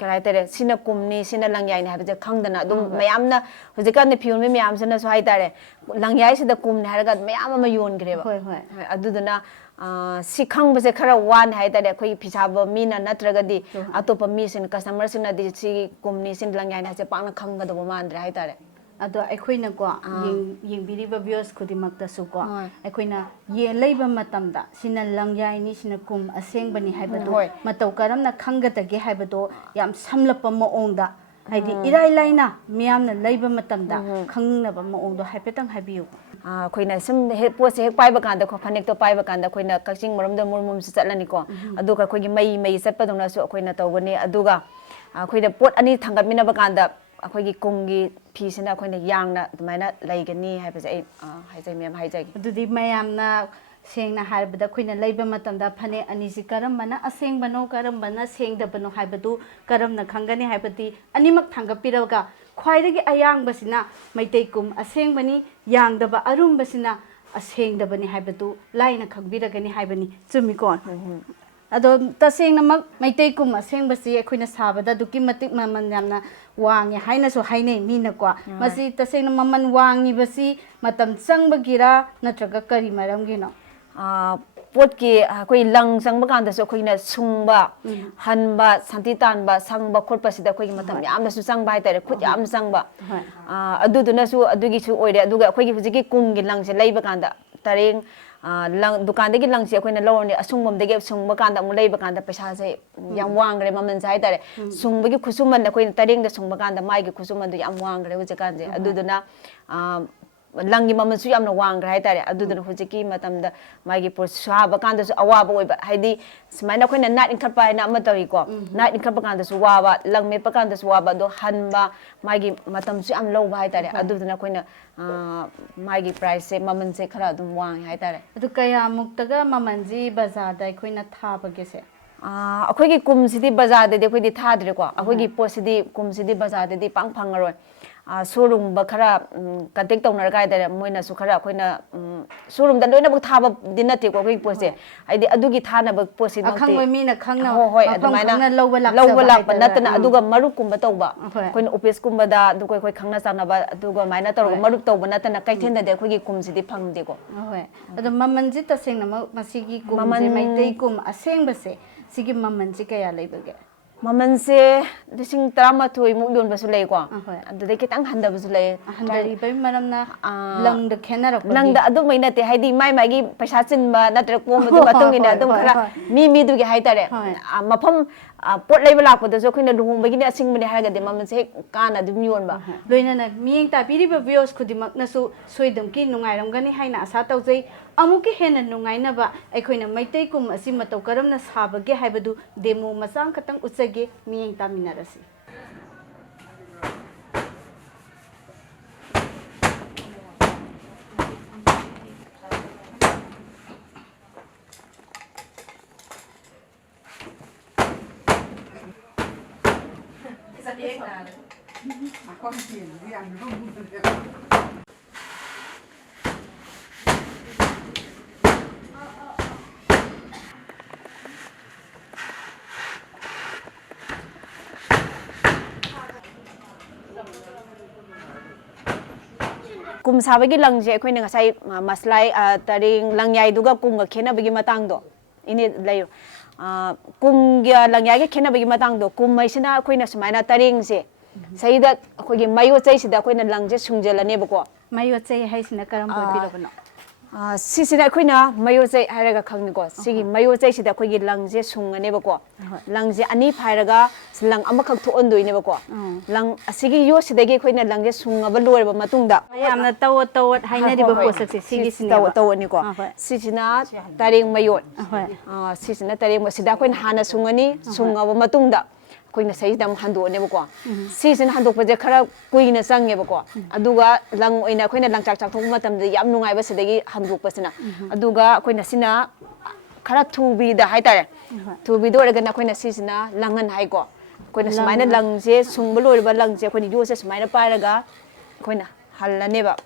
karai tare sina kumni sina langyai ni habe khangdana dum mayamna hujikan ne phiun me mayam sina so hai tare langyai sida kumni haraga mayam ma yon greba adu duna si khangba se khara wan hai tare khoi phijaba mina natragadi atopa mi sin customer sin di si kumni sin langyai na se pangna khangga do mandra hai tare ado aikoina ko yingbiriba viewers khudimakta su ko aikoina ye leiba matamda sina langyai ni sina kum asengbani haibado matau karamna khangatage haibado yam samlapa maongda haidi irai laina miyamna leiba matamda khangnaba maongdo haipetang habiyu khoina sum he pose he paiba kanda ko phanek to paiba kanda khoina kakching maramda murmum si chatlani ko aduga khoigi mai satpadongna su khoina tawgani aduga khoida pot ani thangatmina ba kanda akhoi kumgi phisina akhoi yangna dumaina laigani haibase ai haijai mem haijai adudi mayamna sengna harbada khoina leiba matamda phane ani si karambana asengbano karambana sengdabano haibadu karamna khangani haibati animak thangapiraga khwaidagi ayangbasina maitei kum asengbani yangdaba arumbasina asengdabani haibadu laina khangbiragani haibani chumikon ado tasengna mak maitei kum asengbasi akhoi sabada duki matik maman yamna wangi haina so haine mina kwa masi tasengna maman wangi basi matam changbagira natraga kari maramgino potki koi lang changba kanda so khoina sungba hanba santi tanba sangba khotpa sida khoi matam yamna su changba hai tare khut yam changba aduduna su adugi su oire aduga khoi hujiki kumgi langse leiba kanda tareng lang dukan dagi lang se khoina lawni asungmam dagi sungba kanda mu leiba kanda paisa se yam wangre maman sai tare sungbagi khusuman da khoina tareng da sungba kanda mai gi khusuman du yam wangre huje kanje aduduna ꯂꯪꯒꯤ ꯃꯃꯜꯁꯨ ꯌꯥꯝꯅ ꯋꯥꯡꯈ꯭ꯔꯦ ꯍꯥꯏꯇꯥꯔꯦ ꯑꯗꯨꯗꯨꯅ ꯍꯧꯖꯤꯛꯀꯤ ꯃꯇꯝꯗ ꯃꯥꯒꯤ ꯁꯥꯕ ꯀꯥꯟꯗꯁꯨ ꯑꯋꯥꯕ ꯑꯣꯏꯕ ꯍꯥꯏꯗꯤ ꯁꯨꯃꯥꯏꯅ ꯑꯩꯈꯣꯏꯅ ꯅꯥꯠ ꯏꯟꯈꯠꯄ ꯍꯥꯏꯅ ꯑꯃ ꯇꯧꯏꯀꯣ ꯅꯥꯠ ꯏꯟꯈꯠꯄ ꯀꯥꯟꯗꯁꯨ ꯋꯥꯕ ꯂꯪ ꯃꯦꯠꯄ ꯀꯥꯟꯗꯁꯨ ꯋꯥꯕ ꯑꯗꯣ ꯍꯟꯕ ꯃꯥꯒꯤ ꯃꯇꯝꯁꯨ ꯌꯥꯝ ꯂꯧꯕ ꯍꯥꯏꯇꯥꯔꯦ ꯑꯗꯨꯗꯨꯅ ꯑꯩꯈꯣꯏꯅ ꯃꯥꯒꯤ ꯄ꯭ꯔꯥꯏꯁꯁꯦ ꯃꯃꯜꯁꯦ ꯈꯔ ꯑꯗꯨꯝ ꯋꯥꯡꯉꯦ ꯍꯥꯏꯇꯥꯔꯦ ꯑꯗꯨ ꯀꯌꯥꯃꯨꯛꯇꯒ ꯃꯃꯜꯁꯤ ꯕꯖꯥꯔꯗ ꯑꯩꯈꯣꯏꯅ ꯊꯥꯕꯒꯦꯁꯦ ꯑꯩꯈꯣꯏꯒꯤ ꯀꯨꯝꯁꯤꯗꯤ ꯕꯖꯥꯔꯗꯗꯤ ꯑꯩꯈꯣꯏꯗꯤ ꯊꯥꯗ꯭ꯔꯦꯀꯣ ꯑꯩꯈꯣꯏꯒꯤ ꯄꯣꯠꯁꯤꯗꯤ ꯀꯨꯝꯁꯤꯗꯤ ꯕꯖꯥꯔꯗꯗꯤ ꯄꯥꯡ ꯐꯪꯉꯔꯣꯏ ꯁꯣꯔꯨꯝꯕ ꯈꯔ ꯀꯟꯇꯦꯛ ꯇꯧꯅꯔꯒ ꯍꯥꯏꯇꯥꯔꯦ ꯃꯣꯏꯅꯁꯨ ꯈꯔ ꯑꯩꯈꯣꯏꯅ ꯁꯣꯔꯨꯝꯗ ꯂꯣꯏꯅꯃꯛ ꯊꯥꯕꯗꯤ ꯅꯠꯇꯦꯀꯣ ꯑꯩꯈꯣꯏꯒꯤ ꯄꯣꯠꯁꯦ ꯍꯥꯏꯗꯤ ꯑꯗꯨꯒꯤ ꯊꯥꯅꯕ ꯄꯣꯠꯁꯤꯃꯛꯇꯤ ꯑꯈꯪꯕ ꯃꯤꯅ ꯈꯪꯅ ꯍꯣꯏ ꯍꯣꯏ ꯃꯐꯝ ꯑꯗꯨꯃꯥꯏꯅ ꯈꯪꯅ ꯂꯧꯕ ꯂꯧꯕ ꯂꯥꯛꯆꯕ ꯂꯥꯛꯄ ꯍꯥꯏꯇꯥꯔꯦ ꯅꯠꯇꯅ ꯑꯗꯨꯒ ꯃꯔꯨꯞꯀꯨꯝꯕ ꯇꯧꯕ ꯍꯣꯏ ꯑꯩꯈꯣꯏꯅ ꯑꯣꯐꯤꯁꯀꯨꯝꯕꯗ ꯑꯗꯨꯒ ꯑꯩꯈꯣꯏ ꯈꯪꯅ ꯆꯥꯟꯅꯕ ꯑꯗꯨꯒ ꯑꯗꯨꯃꯥꯏꯅ ꯇꯧꯔꯒ ꯍꯣꯏ ꯃꯔꯨꯞ ꯇꯧꯕ ꯅꯠꯇꯅ ꯀꯩꯊꯦꯜꯗꯗꯤ ꯑꯩꯈꯣꯏꯒꯤ ꯀꯨꯝꯁꯤꯗꯤ ꯐꯪꯗꯦꯀꯣ ꯍꯣꯏ ꯑꯗꯣ ꯃꯃꯜꯁꯤ ꯇꯁꯦꯡꯅꯃꯛ ꯃꯁꯤꯒꯤ ꯃꯃꯜ ꯀꯨꯝꯁꯦ ꯃꯩꯇꯩ ꯀꯨꯝ ꯑꯁꯦꯡꯕꯁꯦ ꯁꯤꯒꯤ ꯃꯃꯜꯁꯤ ꯀꯌꯥ ꯂꯩꯕꯒꯦ ꯃꯃꯜꯁꯦ 12,000ꯃꯨꯛ ꯌꯣꯟꯕꯁꯨ ꯂꯩꯀꯣ ꯍꯣꯏ ꯑꯗꯨꯗꯩ ꯈꯤꯇꯪ ꯍꯟꯊꯕꯁꯨ ꯂꯩ ꯍꯟꯊꯔꯤꯕꯒꯤ ꯃꯔꯝꯅ ꯂꯪꯗ ꯈꯦꯠꯅꯔꯛꯄꯒꯤ ꯂꯪꯗ ꯑꯗꯨꯃꯩ ꯅꯠꯇꯦ ꯍꯥꯏꯗꯤ ꯃꯥꯒꯤ ꯄꯩꯁꯥ ꯆꯤꯟꯕ ꯅꯠꯇ꯭ꯔꯒ ꯀꯣꯝꯕꯗꯨ ꯍꯣꯏ ꯃꯇꯨꯡ ꯏꯟꯅ ꯍꯣꯏ ꯑꯗꯨꯝ ꯍꯣꯏ ꯈꯔ ꯍꯣꯏ ꯃꯤꯗꯨꯒꯤ ꯍꯥꯏꯇꯥꯔꯦ ꯍꯣꯏ ꯃꯐꯝ ꯄꯣꯠ ꯂꯩꯕ ꯂꯥꯛꯄꯗꯁꯨ ꯑꯩꯈꯣꯏꯅ ꯂꯨꯍꯣꯡꯕꯒꯤꯅꯤ ꯑꯁꯤꯡꯕꯅꯤ ꯍꯥꯏꯔꯒꯗꯤ ꯃꯃꯜꯁꯦ ꯍꯦꯛ ꯀꯥꯅ ꯑꯗꯨꯝ ꯌꯣꯟꯕ ꯂꯣꯏꯅꯅ ꯃꯤꯠꯌꯦꯡ ꯇꯥꯕꯤꯔꯤꯕ ꯚꯤꯌꯣꯁ ꯈꯨꯗꯤꯡꯃꯛꯅꯁꯨ ꯁꯣꯏꯗꯅꯀꯤ ꯅꯨꯡꯉꯥꯏꯔꯝꯒꯅꯤ ꯍꯥꯏꯅ ꯑꯁꯥ ꯇꯧꯖꯩ ꯑꯃꯨꯛꯀ ꯍꯦꯟꯅ ꯅꯨꯡꯉꯥꯏꯅꯕ ꯑꯩꯈꯣꯏꯅ ꯃꯩꯇꯩ ꯀꯨꯝ ꯑꯁꯤ ꯃꯇꯧ ꯀꯔꯝꯅ ꯁꯥꯕꯒꯦ ꯍꯥꯏꯕꯗꯨ ꯗꯦꯃꯣ ꯃꯆꯥ ꯈꯛꯇꯪ ꯎꯠꯆꯒꯦ ꯃꯤꯠꯌꯦꯡ ꯇꯥꯃꯤꯟꯅꯔꯁꯤ ꯀꯨꯝ ꯁꯥꯕꯒꯤ ꯂꯪꯁꯦ ꯑꯩꯈꯣꯏꯅ ꯉꯁꯥꯏ ꯃꯁꯂꯥꯏ ꯇꯔꯦꯡ ꯂꯪꯌꯥꯏꯗꯨꯒ ꯀꯨꯝꯒ ꯈꯦꯠꯅꯕꯒꯤ ꯃꯇꯥꯡꯗꯣ ꯏꯅꯦ ꯂꯩꯌꯨ ꯀꯨꯝꯒ ꯂꯪꯌꯥꯏꯒ ꯈꯦꯠꯅꯕꯒꯤ ꯃꯇꯥꯡꯗꯣ ꯀꯨꯝ ꯍꯥꯏꯁꯤꯅ ꯑꯩꯈꯣꯏꯅ ꯁꯨꯃꯥꯏꯅ ꯇꯔꯦꯡꯁꯦ ꯁꯤꯗ ꯑꯩꯈꯣꯏꯒꯤ ꯃꯌꯣꯠ ꯆꯩꯁꯤꯗ ꯑꯩꯈꯣꯏꯅ ꯂꯪꯁꯦ ꯁꯨꯡꯖꯜꯂꯅꯦꯕꯀꯣ ꯃꯌꯣꯠ ꯆꯩ ꯍꯥꯏꯁꯤꯅ ꯀꯔꯝꯕ ꯑꯣꯏꯕꯤꯔꯕꯅꯣ ꯁꯤꯁꯤꯅ ꯑꯩꯈꯣꯏꯅ ꯃꯌꯣꯠ ꯆꯩ ꯍꯥꯏꯔꯒ ꯈꯪꯅꯤꯀꯣ ꯁꯤꯒꯤ ꯃꯌꯣꯠ ꯆꯩꯁꯤꯗ ꯑꯩꯈꯣꯏꯒꯤ ꯂꯪꯁꯦ ꯁꯨꯡꯉꯅꯦꯕꯀꯣ ꯂꯪꯁꯦ ꯑꯅꯤ ꯐꯥꯏꯔꯒ ꯂꯪ ꯑꯃꯈꯛ ꯊꯣꯛꯍꯟꯗꯣꯏꯅꯦꯕꯀꯣ ꯂꯪ ꯑꯁꯤꯒꯤ ꯌꯣꯠꯁꯤꯗꯒꯤ ꯑꯩꯈꯣꯏꯅ ꯂꯪꯁꯦ ꯁꯨꯡꯉꯕ ꯂꯣꯏꯔꯕ ꯃꯇꯨꯡꯗ ꯃꯌꯥꯝꯅ ꯇꯧꯋꯠ ꯇꯧꯋꯠ ꯍꯥꯏꯅꯔꯤꯕ ꯄꯣꯠꯁꯛꯁꯦ ꯁꯤꯒꯤꯁꯤꯅꯦꯕ ꯇꯧꯑꯅꯤꯀꯣ ꯁꯤꯁꯤꯅ ꯇꯔꯦꯡ ꯃꯌꯣꯠ ꯁꯤꯁꯤꯅ ꯇꯔꯦꯡ ꯁꯤꯗ ꯑꯩꯈꯣꯏꯅ ꯍꯥꯟꯅ ꯁꯨꯡꯉꯅꯤ ꯁꯨꯡꯉꯕ ꯃꯇꯨꯡꯗ ꯑꯩꯈꯣꯏꯅ ꯁꯤꯁꯤꯗ ꯑꯃꯨꯛ ꯍꯟꯗꯣꯛꯑꯅꯦꯕꯀꯣ ꯁꯤꯁꯤꯅ ꯍꯟꯗꯣꯛꯄꯁꯦ ꯈꯔ ꯀꯨꯏꯅ ꯆꯪꯉꯦꯕꯀꯣ ꯑꯗꯨꯒ ꯂꯪ ꯑꯣꯏꯅ ꯑꯩꯈꯣꯏꯅ ꯂꯪꯆꯥꯛ ꯆꯥꯛꯊꯣꯛꯄ ꯃꯇꯝꯗ ꯌꯥꯝ ꯅꯨꯡꯉꯥꯏꯕ ꯁꯤꯗꯒꯤ ꯍꯟꯗꯣꯛꯄꯁꯤꯅ ꯑꯗꯨꯒ ꯑꯩꯈꯣꯏꯅ ꯁꯤꯅ ꯈꯔ ꯊꯨꯕꯤꯗ ꯍꯥꯏꯇꯥꯔꯦ ꯊꯨꯕꯤꯗ ꯑꯣꯏꯔꯒꯅ ꯑꯩꯈꯣꯏꯅ ꯁꯤꯁꯤꯅ ꯂꯪꯍꯟ ꯍꯥꯏꯀꯣ ꯑꯩꯈꯣꯏꯅ ꯁꯨꯃꯥꯏꯅ ꯂꯪꯁꯦ ꯁꯨꯡꯕ ꯂꯣꯏꯔꯕ ꯂꯪꯁꯦ ꯑꯩꯈꯣꯏꯅ ꯌꯣꯠꯁꯦ ꯁꯨꯃꯥꯏꯅ ꯄꯥꯏꯔꯒ ꯑꯩꯈꯣꯏꯅ ꯍꯜꯂꯅꯦꯕ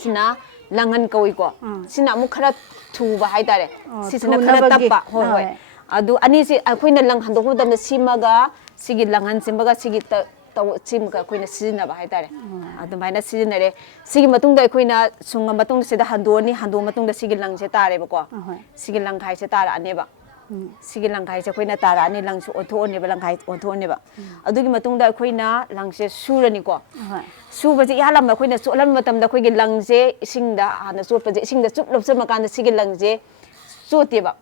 ꯁꯤꯅ ꯂꯪꯍꯟ ꯀꯧꯏꯀꯣ ꯁꯤꯅ ꯑꯃꯨꯛ ꯈꯔ ꯊꯨꯕ ꯍꯥꯏꯇꯥꯔꯦ ꯁꯤꯁꯤꯅ ꯈꯔ ꯇꯞꯄ ꯍꯣꯏ ꯍꯣꯏ ꯑꯗꯨ ꯑꯅꯤꯁꯤ ꯑꯩꯈꯣꯏꯅ ꯂꯪ ꯍꯟꯗꯣꯛꯄ ꯃꯇꯝꯗ ꯁꯤꯃꯒ ꯁꯤꯒꯤ ꯂꯪꯍꯟ ꯁꯤꯃꯒ ꯁꯤꯒꯤ ꯁꯤꯃꯒ ꯑꯩꯈꯣꯏꯅ ꯁꯤꯖꯤꯟꯅꯕ ꯍꯥꯏꯇꯥꯔꯦ ꯑꯗꯨꯃꯥꯏꯅ ꯁꯤꯖꯤꯟꯅꯔꯦ ꯁꯤꯒꯤ ꯃꯇꯨꯡꯗ ꯑꯩꯈꯣꯏꯅ ꯁꯨꯡꯉ ꯃꯇꯨꯡꯗ ꯁꯤꯗ ꯍꯟꯗꯣꯛꯑꯅꯤ ꯍꯟꯗꯣꯛꯑ ꯃꯇꯨꯡꯗ ꯁꯤꯒꯤ ꯂꯪꯁꯦ ꯇꯥꯔꯦꯕꯀꯣ ꯁꯤꯒꯤ ꯂꯪꯈꯥꯏꯁꯦ ꯇꯥꯔꯛꯑꯅꯦꯕ ꯁꯤꯒꯤ ꯂꯪꯈꯥꯏꯁꯦ ꯑꯩꯈꯣꯏꯅ ꯇꯥꯔꯛꯑꯅꯤ ꯂꯪꯁꯨ ꯑꯣꯟꯊꯣꯛꯑꯅꯦꯕ ꯂꯪꯈꯥꯏ ꯑꯣꯟꯊꯣꯛꯑꯅꯦꯕ ꯑꯗꯨꯒꯤ ꯃꯇꯨꯡꯗ ꯑꯩꯈꯣꯏꯅ ꯂꯪꯁꯦ ꯁꯨꯔꯅꯤꯀꯣ ꯁꯨꯕꯁꯦ ꯏꯍꯥꯟ ꯑꯩꯈꯣꯏꯅ ꯆꯣꯠꯍꯟꯕ ꯃꯇꯝꯗ ꯑꯩꯈꯣꯏꯒꯤ ꯂꯪꯁꯦ ꯏꯁꯤꯡꯗ ꯍꯥꯟꯅ ꯆꯣꯠꯄꯁꯦ ꯏꯁꯤꯡꯗ ꯆꯨꯞ ꯂꯨꯞꯁꯟꯕ ꯀꯥꯟꯗ ꯁꯤꯒꯤ ꯂꯪꯁꯦ ꯆꯣꯠꯇꯦꯕ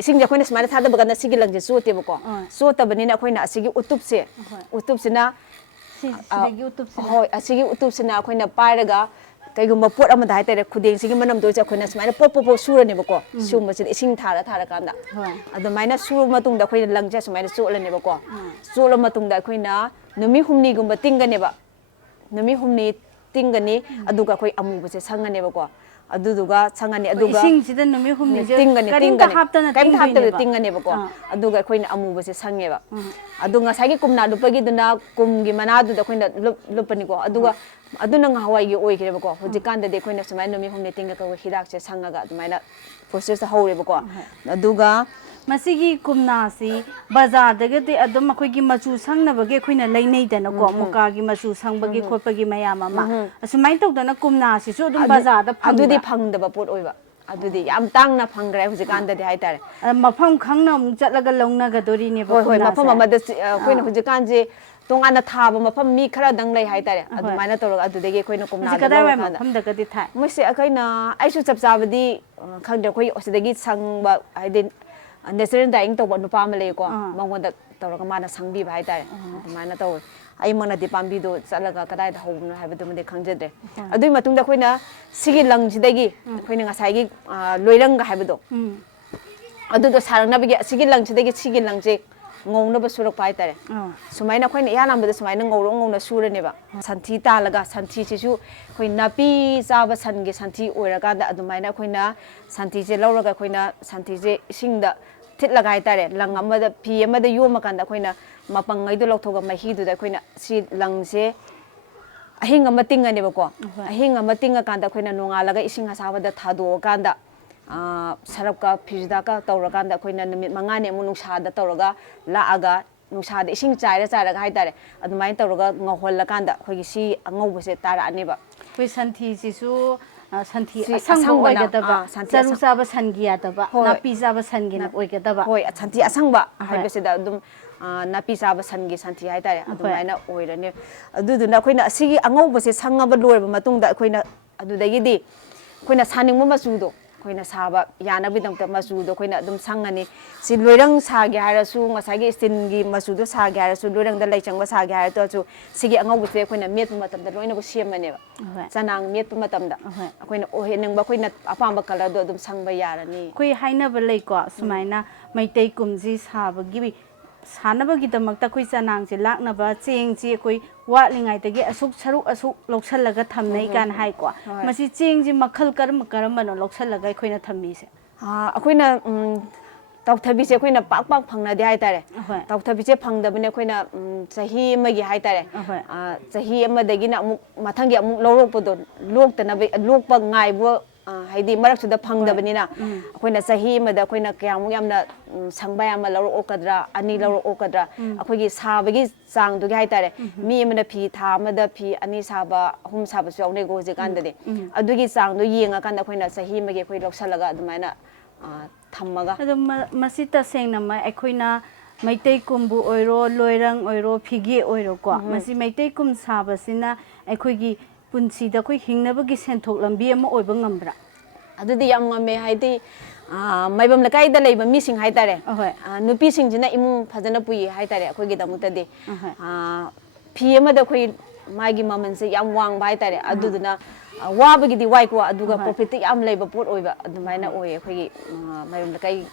ꯏꯁꯤꯡꯁꯦ ꯑꯩꯈꯣꯏꯅ ꯁꯨꯃꯥꯏꯅ ꯊꯥꯗꯕ ꯀꯥꯟꯗ ꯁꯤꯒꯤ ꯂꯪꯁꯦ ꯆꯣꯠꯇꯦꯕꯀꯣ ꯆꯣꯠꯇꯕꯅꯤꯅ ꯑꯩꯈꯣꯏꯅ ꯑꯁꯤꯒꯤ ꯎꯇꯨꯞꯁꯤꯅ ꯍꯣꯏ ꯑꯁꯤꯒꯤ ꯎꯇꯨꯞꯁꯤꯅ ꯑꯩꯈꯣꯏꯅ ꯄꯥꯏꯔꯒ ꯀꯩꯒꯨꯝꯕ ꯄꯣꯠ ꯑꯃꯗ ꯍꯥꯏꯇꯥꯔꯦ ꯈꯨꯗꯦꯡꯁꯤꯒꯤ ꯃꯅꯝꯗꯣ ꯑꯩꯈꯣꯏꯅ ꯁꯨꯃꯥꯏꯅ ꯄꯣꯞ ꯁꯨꯔꯅꯦꯕꯀꯣ ꯁꯤꯒꯨꯝꯕꯁꯤꯗ ꯏꯁꯤꯡ ꯊꯥꯔꯀꯥꯟꯗ ꯑꯗꯨꯃꯥꯏꯅ ꯁꯨꯔ ꯃꯇꯨꯡꯗ ꯑꯩꯈꯣꯏꯅ ꯂꯪꯁꯦ ꯁꯨꯃꯥꯏꯅ ꯆꯣꯠꯂꯅꯦꯕꯀꯣ ꯆꯣꯠꯂ ꯃꯇꯨꯡꯗ ꯑꯩꯈꯣꯏꯅ ꯅꯨꯃꯤꯠ ꯍꯨꯝꯅꯤꯒꯨꯝꯕ ꯇꯤꯡꯒꯅꯦꯕ ꯅꯨꯃꯤꯠ ꯍꯨꯝꯅꯤ ꯇꯤꯡꯒꯅꯤ ꯑꯗꯨꯒ ꯑꯩꯈꯣꯏ ꯑꯃꯨꯕꯁꯦ ꯁꯪꯉꯅꯦꯕꯀꯣ ꯑꯗꯨꯗꯨꯒ ꯁꯪꯉꯅꯤ ꯑꯗꯨꯒ ꯏꯁꯤꯡꯁꯤꯗ ꯅꯨꯃꯤꯠ ꯍꯨꯝꯅꯤꯁꯦ ꯇꯤꯡꯒꯅꯤ ꯀꯔꯤꯝꯇ ꯍꯥꯞꯇꯅ ꯀꯔꯤꯝꯇ ꯍꯥꯞꯇꯕꯤꯗ ꯇꯤꯡꯗꯣꯏꯅꯦꯕ ꯇꯤꯡꯒꯅꯦꯕꯀꯣ ꯑꯗꯨꯒ ꯑꯩꯈꯣꯏꯅ ꯑꯃꯨꯕꯁꯦ ꯁꯪꯉꯦꯕ ꯑꯗꯨ ꯉꯁꯥꯏꯒꯤ ꯀꯨꯝꯅꯥ ꯂꯨꯞꯄꯒꯤꯗꯨꯅ ꯀꯨꯝꯒꯤ ꯃꯅꯥꯗꯨꯗ ꯑꯩꯈꯣꯏꯅ ꯂꯨꯞꯄꯅꯤꯀꯣ ꯑꯗꯨꯒ ꯑꯗꯨꯅ ꯉꯍꯥꯟꯋꯥꯏꯒꯤ ꯑꯣꯏꯈ꯭ꯔꯦꯕꯀꯣ ꯍꯧꯖꯤꯛꯀꯥꯟꯗꯗꯤ ꯑꯩꯈꯣꯏꯅ ꯁꯨꯃꯥꯏꯅ ꯅꯨꯃꯤꯠ ꯍꯨꯝꯅꯤ ꯇꯤꯡꯉꯒ ꯍꯤꯗꯥꯛꯁꯦ ꯁꯪꯉꯒ ꯑꯗꯨꯃꯥꯏꯅ ꯄ꯭ꯔꯣꯁꯦꯁꯇ ꯍꯧꯔꯦꯕꯀꯣ ꯑꯗꯨꯒ ꯃꯁꯤꯒꯤ ꯀꯨꯝꯅꯥꯁꯤ ꯕꯖꯥꯔꯗꯒꯗꯤ ꯑꯗꯨꯝ ꯑꯩꯈꯣꯏꯒꯤ ꯃꯆꯨ ꯁꯪꯅꯕꯒꯤ ꯑꯩꯈꯣꯏꯅ ꯂꯩꯅꯩꯗꯅꯀꯣ ꯃꯨꯀꯥꯒꯤ ꯃꯆꯨ ꯁꯪꯕꯒꯤ ꯈꯣꯠꯄꯒꯤ ꯃꯌꯥꯝ ꯑꯃ ꯑꯁꯨꯃꯥꯏꯅ ꯇꯧꯗꯅ ꯀꯨꯝꯅꯥꯁꯤꯁꯨ ꯑꯗꯨꯝ ꯕꯖꯥꯔꯗ ꯑꯗꯨꯗꯤ ꯐꯪꯕ꯭ꯔꯥ ꯐꯪꯗꯕ ꯄꯣꯠ ꯑꯣꯏꯕ ꯑꯗꯨꯗꯤ ꯌꯥꯝ ꯇꯥꯡꯅ ꯐꯪꯈ꯭ꯔꯦ ꯍꯧꯖꯤꯛꯀꯥꯟꯗꯗꯤ ꯍꯥꯏꯇꯥꯔꯦ ꯃꯐꯝ ꯈꯪꯅ ꯑꯃꯨꯛ ꯆꯠꯂꯒ ꯂꯧꯅꯒꯗꯣꯔꯤꯅꯦꯕ ꯍꯣꯏ ꯍꯣꯏ ꯃꯐꯝ ꯀꯨꯝꯅꯥꯁꯦ ꯑꯃꯗ ꯑꯩꯈꯣꯏꯅ ꯍꯧꯖꯤꯛꯀꯥꯟꯁꯦ ꯇꯣꯉꯥꯟꯅ ꯊꯥꯕ ꯃꯐꯝ ꯃꯤ ꯈꯔꯗꯪ ꯂꯩ ꯍꯥꯏꯇꯥꯔꯦ ꯑꯗꯨꯃꯥꯏꯅ ꯇꯧꯔꯒ ꯑꯗꯨꯗꯒꯤ ꯑꯩꯈꯣꯏꯅ ꯃꯁꯤ ꯀꯨꯝꯅꯥꯗꯣ ꯀꯗꯥꯏꯋꯥꯏ ꯂꯧꯔꯀꯥꯟꯗ ꯃꯐꯝꯗꯒꯗꯤ ꯊꯥꯏ ꯃꯣꯏꯁꯦ ꯑꯩꯈꯣꯏꯅ ꯑꯩꯁꯨ ꯆꯞ ꯆꯥꯕꯗꯤ ꯈꯪꯗ꯭ꯔꯦ ꯑꯩꯈꯣꯏ ꯑꯁꯤꯗꯒꯤ ꯁꯪꯕ ꯍꯥꯏꯗꯤ ꯅꯦꯆꯔꯦꯜ ꯗꯥꯏꯌꯤꯡ ꯇꯧꯕ ꯅꯨꯄꯥ ꯑꯃ ꯂꯩꯌꯦꯀꯣ ꯃꯉꯣꯟꯗ ꯇꯧꯔꯒ ꯃꯥꯅ ꯁꯪꯕꯤꯕ ꯍꯥꯏꯇꯥꯔꯦ ꯑꯗꯨꯃꯥꯏꯅ ꯇꯧꯋꯦ ꯑꯩ ꯃꯅꯗꯤ ꯄꯥꯝꯕꯤꯗꯣ ꯆꯠꯂꯒ ꯀꯗꯥꯏꯗ ꯍꯧꯕꯅꯣ ꯍꯥꯏꯕꯗꯨꯃꯗꯤ ꯈꯪꯖꯗ꯭ꯔꯦ ꯑꯗꯨꯒꯤ ꯃꯇꯨꯡꯗ ꯑꯩꯈꯣꯏꯅ ꯁꯤꯒꯤ ꯂꯪꯁꯤꯗꯒꯤ ꯑꯩꯈꯣꯏꯅ ꯉꯁꯥꯏꯒꯤ ꯂꯣꯏꯔꯪꯒ ꯍꯥꯏꯕꯗꯣ ꯑꯗꯨꯗꯣ ꯁꯥꯔꯛꯅꯕꯒꯤ ꯑꯁꯤꯒꯤ ꯂꯪꯁꯤꯗꯒꯤ ꯁꯤꯒꯤ ꯂꯪꯁꯦ ꯉꯧꯅꯕ ꯁꯨꯔꯛꯄ ꯍꯥꯏꯇꯥꯔꯦ ꯁꯨꯃꯥꯏꯅ ꯑꯩꯈꯣꯏꯅ ꯏꯌꯥꯅꯥꯝꯕꯗ ꯁꯨꯃꯥꯏꯅ ꯉꯧꯔ ꯉꯧꯅ ꯁꯨꯔꯅꯦꯕ ꯁꯟꯊꯤ ꯇꯥꯜꯂꯒ ꯁꯟꯊꯤꯁꯤꯁꯨ ꯑꯩꯈꯣꯏ ꯅꯥꯄꯤ ꯆꯥꯕ ꯁꯟꯒꯤ ꯁꯟꯊꯤ ꯑꯣꯏꯔꯀꯥꯟꯗ ꯑꯗꯨꯃꯥꯏꯅ ꯑꯩꯈꯣꯏꯅ ꯁꯟꯊꯤꯁꯦ ꯂꯧꯔꯒ ꯑꯩꯈꯣꯏꯅ ꯁꯟꯊꯤꯁꯦ ꯏꯁꯤꯡꯗ ꯊꯤꯠꯂꯒ ꯍꯥꯏꯇꯥꯔꯦ ꯂꯪ ꯑꯃꯗ ꯐꯤ ꯑꯃꯗ ꯌꯣꯝꯃꯀꯥꯟꯗ ꯑꯩꯈꯣꯏꯅ ꯃꯄꯪꯉꯩꯗꯣ ꯂꯧꯊꯣꯛꯑꯒ ꯃꯍꯤꯗꯨꯗ ꯑꯩꯈꯣꯏꯅ ꯁꯤ ꯂꯪꯁꯦ ꯑꯍꯤꯡ ꯑꯃ ꯇꯤꯡꯉꯅꯦꯕꯀꯣ ꯑꯍꯤꯡ ꯑꯃ ꯇꯤꯡꯉꯀꯥꯟꯗ ꯑꯩꯈꯣꯏꯅ ꯅꯣꯡꯉꯥꯜꯂꯒ ꯏꯁꯤꯡ ꯑꯁꯥꯕꯗ ꯊꯥꯗꯣꯛꯑꯀꯥꯟꯗ ꯁꯔꯞꯀ ꯐꯤꯖꯤꯗꯥꯛꯀ ꯇꯧꯔꯀꯥꯟꯗ ꯑꯩꯈꯣꯏꯅ ꯅꯨꯃꯤꯠ 5ꯅꯤ ꯑꯃꯨꯛ ꯅꯨꯡꯁꯥꯗ ꯇꯧꯔꯒ ꯂꯥꯛꯑꯒ ꯅꯨꯡꯁꯥꯗ ꯏꯁꯤꯡ ꯆꯥꯏꯔꯒ ꯍꯥꯏꯇꯥꯔꯦ ꯑꯗꯨꯃꯥꯏꯅ ꯇꯧꯔꯒ ꯉꯧꯍꯜꯂꯀꯥꯟꯗ ꯑꯩꯈꯣꯏꯒꯤ ꯁꯤ ꯑꯉꯧꯕꯁꯦ ꯇꯥꯔꯛꯑꯅꯦꯕ ꯑꯩꯈꯣꯏ ꯁꯟꯊꯤꯁꯤꯁꯨ ꯁꯟꯊꯤ ꯑꯁꯪꯕ ꯑꯣꯏꯒꯗꯕ ꯆꯔꯨ ꯆꯥꯕ ꯁꯟꯒꯤ ꯌꯥꯗꯕ ꯅꯥꯄꯤ ꯆꯥꯕ ꯁꯟꯒꯤꯅ ꯑꯣꯏꯒꯗꯕ ꯍꯣꯏ ꯁꯟꯊꯤ ꯑꯁꯪꯕ ꯍꯥꯏꯕꯁꯤꯗ ꯑꯗꯨꯝ ꯅꯥꯄꯤ ꯆꯥꯕ ꯁꯟꯒꯤ ꯁꯟꯊꯤ ꯍꯥꯏꯇꯥꯔꯦ ꯑꯗꯨꯃꯥꯏꯅ ꯑꯣꯏꯔꯅꯤ ꯑꯗꯨꯗꯨꯅ ꯑꯩꯈꯣꯏꯅ ꯑꯁꯤꯒꯤ ꯑꯉꯧꯕꯁꯦ ꯁꯪꯉꯕ ꯂꯣꯏꯔꯕ ꯃꯇꯨꯡꯗ ꯑꯩꯈꯣꯏꯅ ꯑꯗꯨꯗꯒꯤꯗꯤ ꯑꯩꯈꯣꯏꯅ ꯁꯥꯅꯤꯡꯕ ꯃꯆꯨꯗꯣ ꯑꯩꯈꯣꯏꯅ ꯁꯥꯕ ꯌꯥꯅꯕꯒꯤꯗꯃꯛꯇ ꯃꯆꯨꯗꯣ ꯑꯩꯈꯣꯏꯅ ꯑꯗꯨꯝ ꯁꯪꯉꯅꯤ ꯁꯤ ꯂꯣꯏꯔꯪ ꯁꯥꯒꯦ ꯍꯥꯏꯔꯁꯨ ꯉꯁꯥꯏꯒꯤ ꯁ꯭ꯇꯤꯜꯒꯤ ꯃꯆꯨꯗꯣ ꯁꯥꯒꯦ ꯍꯥꯏꯔꯁꯨ ꯂꯣꯏꯔꯪꯗ ꯂꯩꯆꯪꯕ ꯁꯥꯒꯦ ꯍꯥꯏꯔꯁꯨ ꯁꯤꯒꯤ ꯑꯉꯧꯕꯁꯦ ꯑꯩꯈꯣꯏꯅ ꯃꯦꯠꯄ ꯃꯇꯝꯗ ꯂꯣꯏꯅꯕꯨ ꯁꯦꯝꯃꯅꯦꯕ ꯆꯅꯥꯡ ꯃꯦꯠꯄ ꯃꯇꯝꯗ ꯑꯩꯈꯣꯏꯅ ꯑꯣꯏꯍꯟꯅꯤꯡꯕ ꯑꯩꯈꯣꯏꯅ ꯑꯄꯥꯝꯕ ꯀꯂꯔꯗꯣ ꯑꯗꯨꯝ ꯁꯪꯕ ꯌꯥꯔꯅꯤ ꯑꯩꯈꯣꯏ ꯍꯥꯏꯅꯕ ꯂꯩꯀꯣ ꯁꯨꯃꯥꯏꯅ ꯃꯩꯇꯩ ꯀꯨꯝꯁꯤ ꯁꯥꯅꯕꯒꯤꯗꯃꯛꯇ ꯑꯩꯈꯣই ꯆꯅꯥꯡꯁꯦ ꯂꯥꯛꯅꯕ ꯆꯦꯡꯁꯤ ꯑꯩꯈꯣꯏ ꯋꯥꯠꯂꯤꯉꯩꯗꯒꯤ ꯁꯔꯨꯛ ꯑꯁꯨꯛ ꯂꯧꯁꯜꯂꯒ ꯊꯝꯅꯩ ꯀꯥꯏꯅ ꯍꯥꯏꯀꯣ ꯃꯁꯤ ꯆꯦꯡꯁꯤ ꯃꯈꯜ ꯀꯔꯝꯕꯅꯣ ꯂꯧꯁꯜꯂꯒ ꯑꯩꯈꯣꯏꯅ ꯊꯝꯃꯤꯁꯦ ꯑꯩꯈꯣꯏꯅ ꯇꯧꯊꯕꯤꯁꯦ ꯑꯩꯈꯣꯏꯅ ꯄꯥꯛ ꯐꯪꯅꯗꯦ ꯍꯥꯏꯇꯥꯔꯦ ꯇꯧꯊꯕꯤꯁꯦ ꯐꯪꯗꯕꯅꯦ ꯑꯩꯈꯣꯏꯅ ꯆꯍꯤ ꯑꯃꯒꯤ ꯍꯥꯏꯇꯥꯔꯦ ꯆꯍꯤ ꯑꯃꯗꯒꯤꯅ ꯑꯃꯨꯛ ꯃꯊꯪꯒꯤ ꯑꯃꯨꯛ ꯂꯧꯔꯛꯄꯗꯣ ꯂꯣꯛꯇꯅꯕ ꯂꯣꯛꯄ ꯉꯥꯏꯕ ꯍꯥꯏꯗꯤ ꯃꯔꯛꯁꯤꯗ ꯐꯪꯗꯕꯅꯤꯅ ꯑꯩꯈꯣꯏꯅ ꯆꯍꯤ ꯑꯃꯗ ꯑꯩꯈꯣꯏꯅ ꯀꯌꯥꯃꯨꯛ ꯌꯥꯝꯅ ꯁꯪꯕꯥꯏ ꯑꯃ ꯂꯧꯔꯛꯑꯣꯀꯗ꯭ꯔꯥ 2 ꯂꯧꯔꯛꯑꯣꯀꯗ꯭ꯔꯥ ꯑꯩꯈꯣꯏꯒꯤ ꯁꯥꯕꯒꯤ ꯆꯥꯡꯗꯨꯒꯤ ꯍꯥꯏꯇꯥꯔꯦ ꯃꯤ ꯑꯃꯅ ꯐꯤ ꯊꯥ ꯑꯃꯗ ꯐꯤ 2 ꯁꯥꯕ 3 ꯁꯥꯕꯁꯨ ꯌꯥꯎꯅꯩꯀꯣ ꯍꯧꯖꯤꯛꯀꯥꯟꯗꯗꯤ ꯑꯗꯨꯒꯤ ꯆꯥꯡꯗꯣ ꯌꯦꯡꯉꯀꯥꯟꯗ ꯑꯩꯈꯣꯏꯅ ꯆꯍꯤ ꯑꯃꯒꯤ ꯑꯩꯈꯣꯏ ꯂꯧꯁꯜꯂꯒ ꯑꯗꯨꯃꯥꯏꯅ ꯊꯝꯃꯒ ꯑꯗꯣ ꯃꯁꯤ ꯇꯁꯦꯡꯅ ꯑꯩꯈꯣꯏꯅ ꯃꯩꯇꯩ ꯀꯨꯝꯕꯨ ꯑꯣꯏꯔꯣ ꯂꯣꯏꯔꯪ ꯑꯣꯏꯔꯣ ꯐꯤꯒꯦ ꯑꯣꯏꯔꯣꯀꯣ ꯃꯁꯤ ꯃꯩꯇꯩ ꯀꯨꯝ ꯁꯥꯕꯁꯤꯅ ꯑꯩꯈꯣꯏꯒꯤ ꯄꯨꯟꯁꯤꯗ ꯑꯩꯈꯣꯏ ꯍꯤꯡꯅꯕꯒꯤ ꯁꯦꯟꯊꯣꯛ ꯂꯝꯕꯤ ꯑꯃ ꯑꯣꯏꯕ ꯉꯝꯕ꯭ꯔꯥ ꯑꯗꯨꯗꯤ ꯌꯥꯝ ꯉꯝꯃꯦ ꯍꯥꯏꯗꯤ ꯃꯥꯏꯕꯝ ꯂꯩꯀꯥꯏꯗ ꯂꯩꯕ ꯃꯤꯁꯤꯡ ꯍꯥꯏꯇꯥꯔꯦ ꯅꯨꯄꯤꯁꯤꯡꯁꯤꯅ ꯏꯃꯨꯡ ꯐꯖꯅ ꯄꯨꯏ ꯍꯥꯏꯇꯥꯔꯦ ꯑꯩꯈꯣꯏꯒꯤꯗꯃꯛꯇꯗꯤ ꯐꯤ ꯑꯃꯗ ꯑꯩꯈꯣꯏ ꯃꯥꯒꯤ ꯃꯃꯜꯁꯦ ꯌꯥꯝ ꯋꯥꯡꯕ ꯍꯥꯏꯇꯥꯔꯦ ꯑꯗꯨꯗꯨꯅ ꯋꯥꯕꯒꯤꯗꯤ ꯋꯥꯏꯀꯣ ꯑꯗꯨꯒ ꯄ꯭ꯔꯣꯐꯤꯠꯇꯤ ꯌꯥꯝ ꯂꯩꯕ ꯄꯣꯠ ꯑꯣꯏꯕ ꯑꯗꯨꯃꯥꯏꯅ ꯑꯣꯏꯌꯦ ꯑꯩꯈꯣꯏꯒꯤ ꯃꯥꯏꯕꯝ ꯂꯩꯀꯥꯏ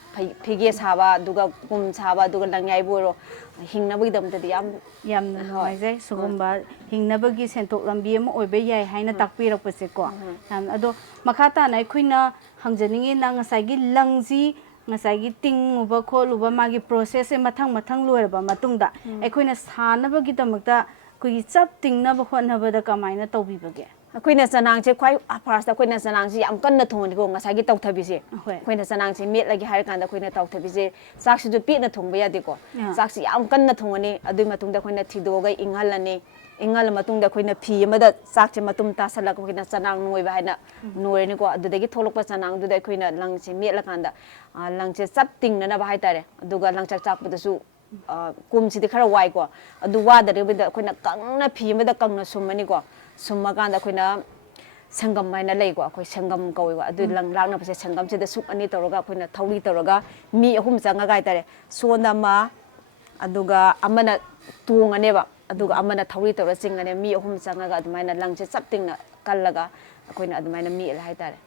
ꯐꯤꯒꯦ ꯁꯥꯕ ꯑꯗꯨꯒ ꯀꯨꯝ ꯁꯥꯕ ꯑꯗꯨꯒ ꯂꯪꯌꯥꯏꯕꯨ ꯑꯣꯏꯔꯣ ꯍꯤꯡꯅꯕꯒꯤꯗꯃꯛꯇꯗꯤ ꯌꯥꯝꯅ ꯅꯨꯡꯉꯥꯏꯖꯩ ꯁꯤꯒꯨꯝꯕ ꯍꯤꯡꯅꯕꯒꯤ ꯁꯦꯟꯊꯣꯛ ꯂꯝꯕꯤ ꯑꯃ ꯑꯣꯏꯕ ꯌꯥꯏ ꯍꯥꯏꯅ ꯇꯥꯛꯄꯤꯔꯛꯄꯁꯦꯀꯣ ꯑꯗꯣ ꯃꯈꯥ ꯇꯥꯅ ꯑꯩꯈꯣꯏꯅ ꯍꯪꯖꯅꯤꯡꯉꯤꯅ ꯉꯁꯥꯏꯒꯤ ꯂꯪꯁꯤ ꯉꯁꯥꯏꯒꯤ ꯇꯤꯡꯉꯨꯕ ꯈꯣꯠꯂꯨꯕ ꯃꯥꯒꯤ ꯄ꯭ꯔꯣꯁꯦꯁꯁꯦ ꯃꯊꯪ ꯂꯣꯏꯔꯕ ꯃꯇꯨꯡꯗ ꯑꯩꯈꯣꯏꯅ ꯁꯥꯅꯕꯒꯤꯗꯃꯛꯇ ꯑꯩꯈꯣꯏꯒꯤ ꯆꯞ ꯇꯤꯡꯅꯕ ꯍꯣꯠꯅꯕꯗ ꯀꯃꯥꯏꯅ ꯇꯧꯕꯤꯕꯒꯦ ꯑꯩꯈꯣꯏꯅ ꯆꯅꯥꯡꯁꯦ ꯈ꯭ꯋꯥꯏ ꯐꯥꯔꯁꯇ ꯑꯩꯈꯣꯏꯅ ꯆꯅꯥꯡꯁꯦ ꯌꯥꯝ ꯀꯟꯅ ꯊꯣꯡꯉꯅꯤꯀꯣ ꯉꯁꯥꯏꯒꯤ ꯇꯧꯊꯕꯤꯁꯦ ꯑꯩꯈꯣꯏꯅ ꯆꯅꯥꯡꯁꯦ ꯃꯦꯠꯂꯒꯦ ꯍꯥꯏꯔꯀꯥꯟꯗ ꯑꯩꯈꯣꯏꯅ ꯇꯧꯊꯕꯤꯁꯦ ꯆꯥꯛꯁꯤꯁꯨ ꯄꯦꯠꯅ ꯊꯣꯡꯕ ꯌꯥꯗꯦꯀꯣ ꯆꯥꯛꯁꯤ ꯌꯥꯝ ꯀꯟꯅ ꯊꯣꯡꯉꯅꯤ ꯑꯗꯨꯒꯤ ꯃꯇꯨꯡꯗ ꯑꯩꯈꯣꯏꯅ ꯊꯤꯗꯣꯛꯑꯒ ꯏꯪꯍꯜꯂꯅꯤ ꯏꯪꯍꯜꯂ ꯃꯇꯨꯡꯗ ꯑꯩꯈꯣꯏꯅ ꯐꯤ ꯑꯃꯗ ꯆꯥꯛꯁꯦ ꯃꯇꯨꯝ ꯇꯥꯁꯜꯂꯒ ꯑꯩꯈꯣꯏꯅ ꯆꯅꯥꯡ ꯅꯣꯏꯕ ꯍꯥꯏꯅ ꯅꯣꯏꯔꯅꯤꯀꯣ ꯑꯗꯨꯗꯒꯤ ꯊꯣꯛꯂꯛꯄ ꯆꯅꯥꯡꯗꯨꯗ ꯑꯩꯈꯣꯏꯅ ꯂꯪꯁꯦ ꯃꯦꯠꯂꯀꯥꯟꯗ ꯂꯪꯁꯦ ꯆꯞ ꯇꯤꯡꯅꯅꯕ ꯍꯥꯏꯇꯥꯔꯦ ꯑꯗꯨꯒ ꯂꯪꯆꯥꯛ ꯆꯥꯛꯄꯗꯁꯨ ꯀꯨꯝꯁꯤꯗꯤ ꯈꯔ ꯋꯥꯏꯀꯣ ꯑꯗꯨ ꯋꯥꯗꯔꯤꯕꯗ ꯑꯩꯈꯣꯏꯅ ꯀꯪꯅ ꯐꯤ ꯑꯃꯗ ꯀꯪꯅ ꯁꯨꯝꯃꯅꯤꯀꯣ ꯁꯨꯝꯃꯀꯥꯟꯗ ꯑꯩꯈꯣꯏꯅ ꯁꯪꯒꯝ ꯍꯥꯏꯅ ꯂꯩꯀꯣ ꯑꯩꯈꯣꯏ ꯁꯪꯒꯝ ꯀꯧꯋꯦꯕ ꯑꯗꯨ ꯂꯪ ꯂꯥꯛꯅꯕꯁꯦ ꯁꯪꯒꯝꯁꯤꯗ ꯁꯨꯛ 2 ꯇꯧꯔꯒ ꯑꯩꯈꯣꯏꯅ ꯊꯧꯔꯤ ꯇꯧꯔꯒ ꯃꯤ 3 ꯆꯪꯉꯒ ꯍꯥꯏꯇꯥꯔꯦ ꯁꯣꯟ ꯑꯃ ꯑꯗꯨꯒ ꯑꯃꯅ ꯇꯣꯡꯉꯅꯦꯕ ꯑꯗꯨꯒ ꯑꯃꯅ ꯊꯧꯔꯤ ꯇꯧꯔꯒ ꯆꯤꯡꯉꯅꯤ ꯃꯤ 3 ꯆꯪꯉꯒ ꯑꯗꯨꯃꯥꯏꯅ ꯂꯪꯁꯦ ꯆꯞ ꯇꯤꯡꯅ ꯀꯜꯂꯒ ꯑꯩꯈꯣꯏꯅ ꯑꯗꯨꯃꯥꯏꯅ ꯃꯦꯠꯂꯦ ꯍꯥꯏꯇꯥꯔꯦ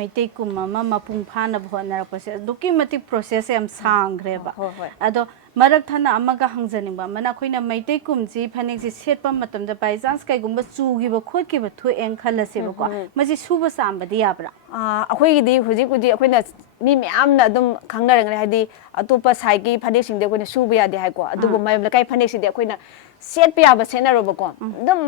ꯃꯩꯇꯩ ꯀꯨꯝ ꯑꯃ ꯃꯄꯨꯡ ꯐꯥꯅꯕ ꯍꯣꯠꯅꯔꯛꯄꯁꯦ ꯑꯗꯨꯛꯀꯤ ꯃꯇꯤꯛ ꯄ꯭ꯔꯣꯁꯦꯁ ꯌꯥꯝ ꯁꯥꯡꯈ꯭ꯔꯦꯕ ꯑꯗꯣ ꯃꯔꯛ ꯊꯠꯅ ꯑꯃꯒ ꯍꯪꯖꯅꯤꯡꯕ ꯑꯃꯅ ꯑꯩꯈꯣꯏꯅ ꯃꯩꯇꯩ ꯀꯨꯝꯁꯤ ꯐꯅꯦꯛꯁꯤ ꯁꯦꯠꯄ ꯃꯇꯝꯗ ꯕꯥꯏ ꯆꯥꯟꯁ ꯀꯩꯒꯨꯝꯕ ꯆꯨꯈꯤꯕ ꯈꯣꯠꯈꯤꯕ ꯊꯣꯛꯑꯦꯅ ꯈꯜꯂꯁꯦꯕꯀꯣ ꯃꯁꯤ ꯁꯨꯕ ꯆꯥꯝꯕꯗꯤ ꯌꯥꯕ꯭ꯔꯥ ꯑꯩꯈꯣꯏꯒꯤꯗꯤ ꯍꯧꯖꯤꯛ ꯑꯩꯈꯣꯏꯅ ꯃꯤ ꯃꯌꯥꯝꯅ ꯑꯗꯨꯝ ꯈꯪꯅꯔꯒꯅꯤ ꯍꯥꯏꯗꯤ ꯑꯇꯣꯞꯄ ꯁꯥꯏꯠꯀꯤ ꯐꯅꯦꯛꯁꯤꯡꯗꯤ ꯑꯩꯈꯣꯏꯅ ꯁꯨꯕ ꯌꯥꯗꯦ ꯍꯥꯏꯀꯣ ꯑꯗꯨꯕꯨ ꯃꯥꯏꯕꯝ ꯂꯩꯀꯥꯏ ꯐꯅꯦꯛꯁꯤꯗꯤ ꯑꯩꯈꯣꯏꯅ ꯁꯦꯠꯄ ꯌꯥꯕ ꯁꯦꯠꯅꯔꯣꯕꯀꯣ ꯑꯗꯨꯝ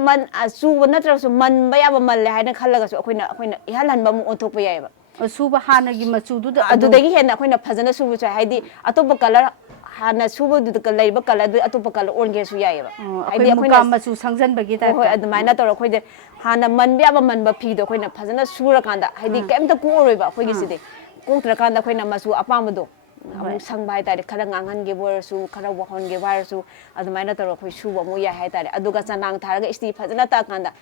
ꯆꯨꯕ ꯅꯠꯇ꯭ꯔꯒꯁꯨ ꯃꯟꯕ ꯌꯥꯕ ꯃꯜꯂꯦ ꯍꯥꯏꯅ ꯈꯜꯂꯒꯁꯨ ꯑꯩꯈꯣꯏꯅ ꯏꯍꯜꯍꯟꯕ ꯑꯃꯨꯛ ꯑꯣꯟꯊꯣꯛꯄ ꯌꯥꯏꯑꯕ ꯁꯨꯕ ꯍꯥꯟꯅꯒꯤ ꯃꯆꯨꯗꯨꯗ ꯑꯗꯨꯗꯒꯤ ꯍꯦꯟꯅ ꯑꯩꯈꯣꯏꯅ ꯐꯖꯅ ꯁꯨꯕꯁꯨ ꯌꯥꯏ ꯍꯥꯏꯗꯤ ꯑꯇꯣꯞꯄ ꯀꯂꯔ ꯍꯥꯟꯅ ꯁꯨꯕꯗꯨꯗ ꯂꯩꯕ ꯀꯂꯔꯗꯨ ꯑꯇꯣꯞꯄ ꯀꯂꯔ ꯑꯣꯟꯒꯦꯁꯨ ꯌꯥꯏꯑꯕ ꯍꯥꯏꯗꯤ ꯑꯩꯈꯣꯏꯅ ꯃꯆꯨ ꯁꯪꯖꯟꯕꯒꯤ ꯇꯥꯏꯞꯇ ꯍꯣꯏ ꯑꯗꯨꯃꯥꯏꯅ ꯇꯧꯔ ꯑꯩꯈꯣꯏꯁꯦ ꯍꯥꯟꯅ ꯃꯟꯕ ꯌꯥꯕ ꯃꯟꯕ ꯐꯤꯗꯣ ꯑꯩꯈꯣꯏꯅ ꯐꯖꯅ ꯁꯨꯔꯀꯥꯟꯗ ꯍꯥꯏꯗꯤ ꯀꯩꯝꯇ ꯀꯣꯛꯑꯔꯣꯏꯕ ꯑꯩꯈꯣꯏꯒꯤꯁꯤꯗꯤ ꯀꯣꯛꯇ꯭ꯔꯀꯥꯟꯗ ꯑꯩꯈꯣꯏꯅ ꯃꯆꯨ ꯑꯄꯥꯝꯕꯗꯣ ꯑꯃꯨꯛ ꯁꯪꯕ ꯍꯥꯏꯇꯥꯔꯦ ꯈꯔ ꯉꯥꯡꯍꯟꯒꯦꯕ ꯑꯣꯏꯔꯁꯨ ꯈꯔ ꯋꯥꯍꯟꯒꯦꯕ ꯍꯥꯏꯔꯁꯨ ꯑꯗꯨꯃꯥꯏꯅ ꯇꯧꯔꯒ ꯑꯩꯈꯣꯏ ꯁꯨꯕ ꯑꯃꯨꯛ ꯌꯥꯏ ꯍꯥꯏꯇꯥꯔꯦ ꯑꯗꯨꯒ ꯆꯅꯥꯡ ꯊꯥꯔꯒ ꯏꯁꯇꯤ ꯐꯖꯅ ꯇꯛꯑꯀꯥꯟꯗ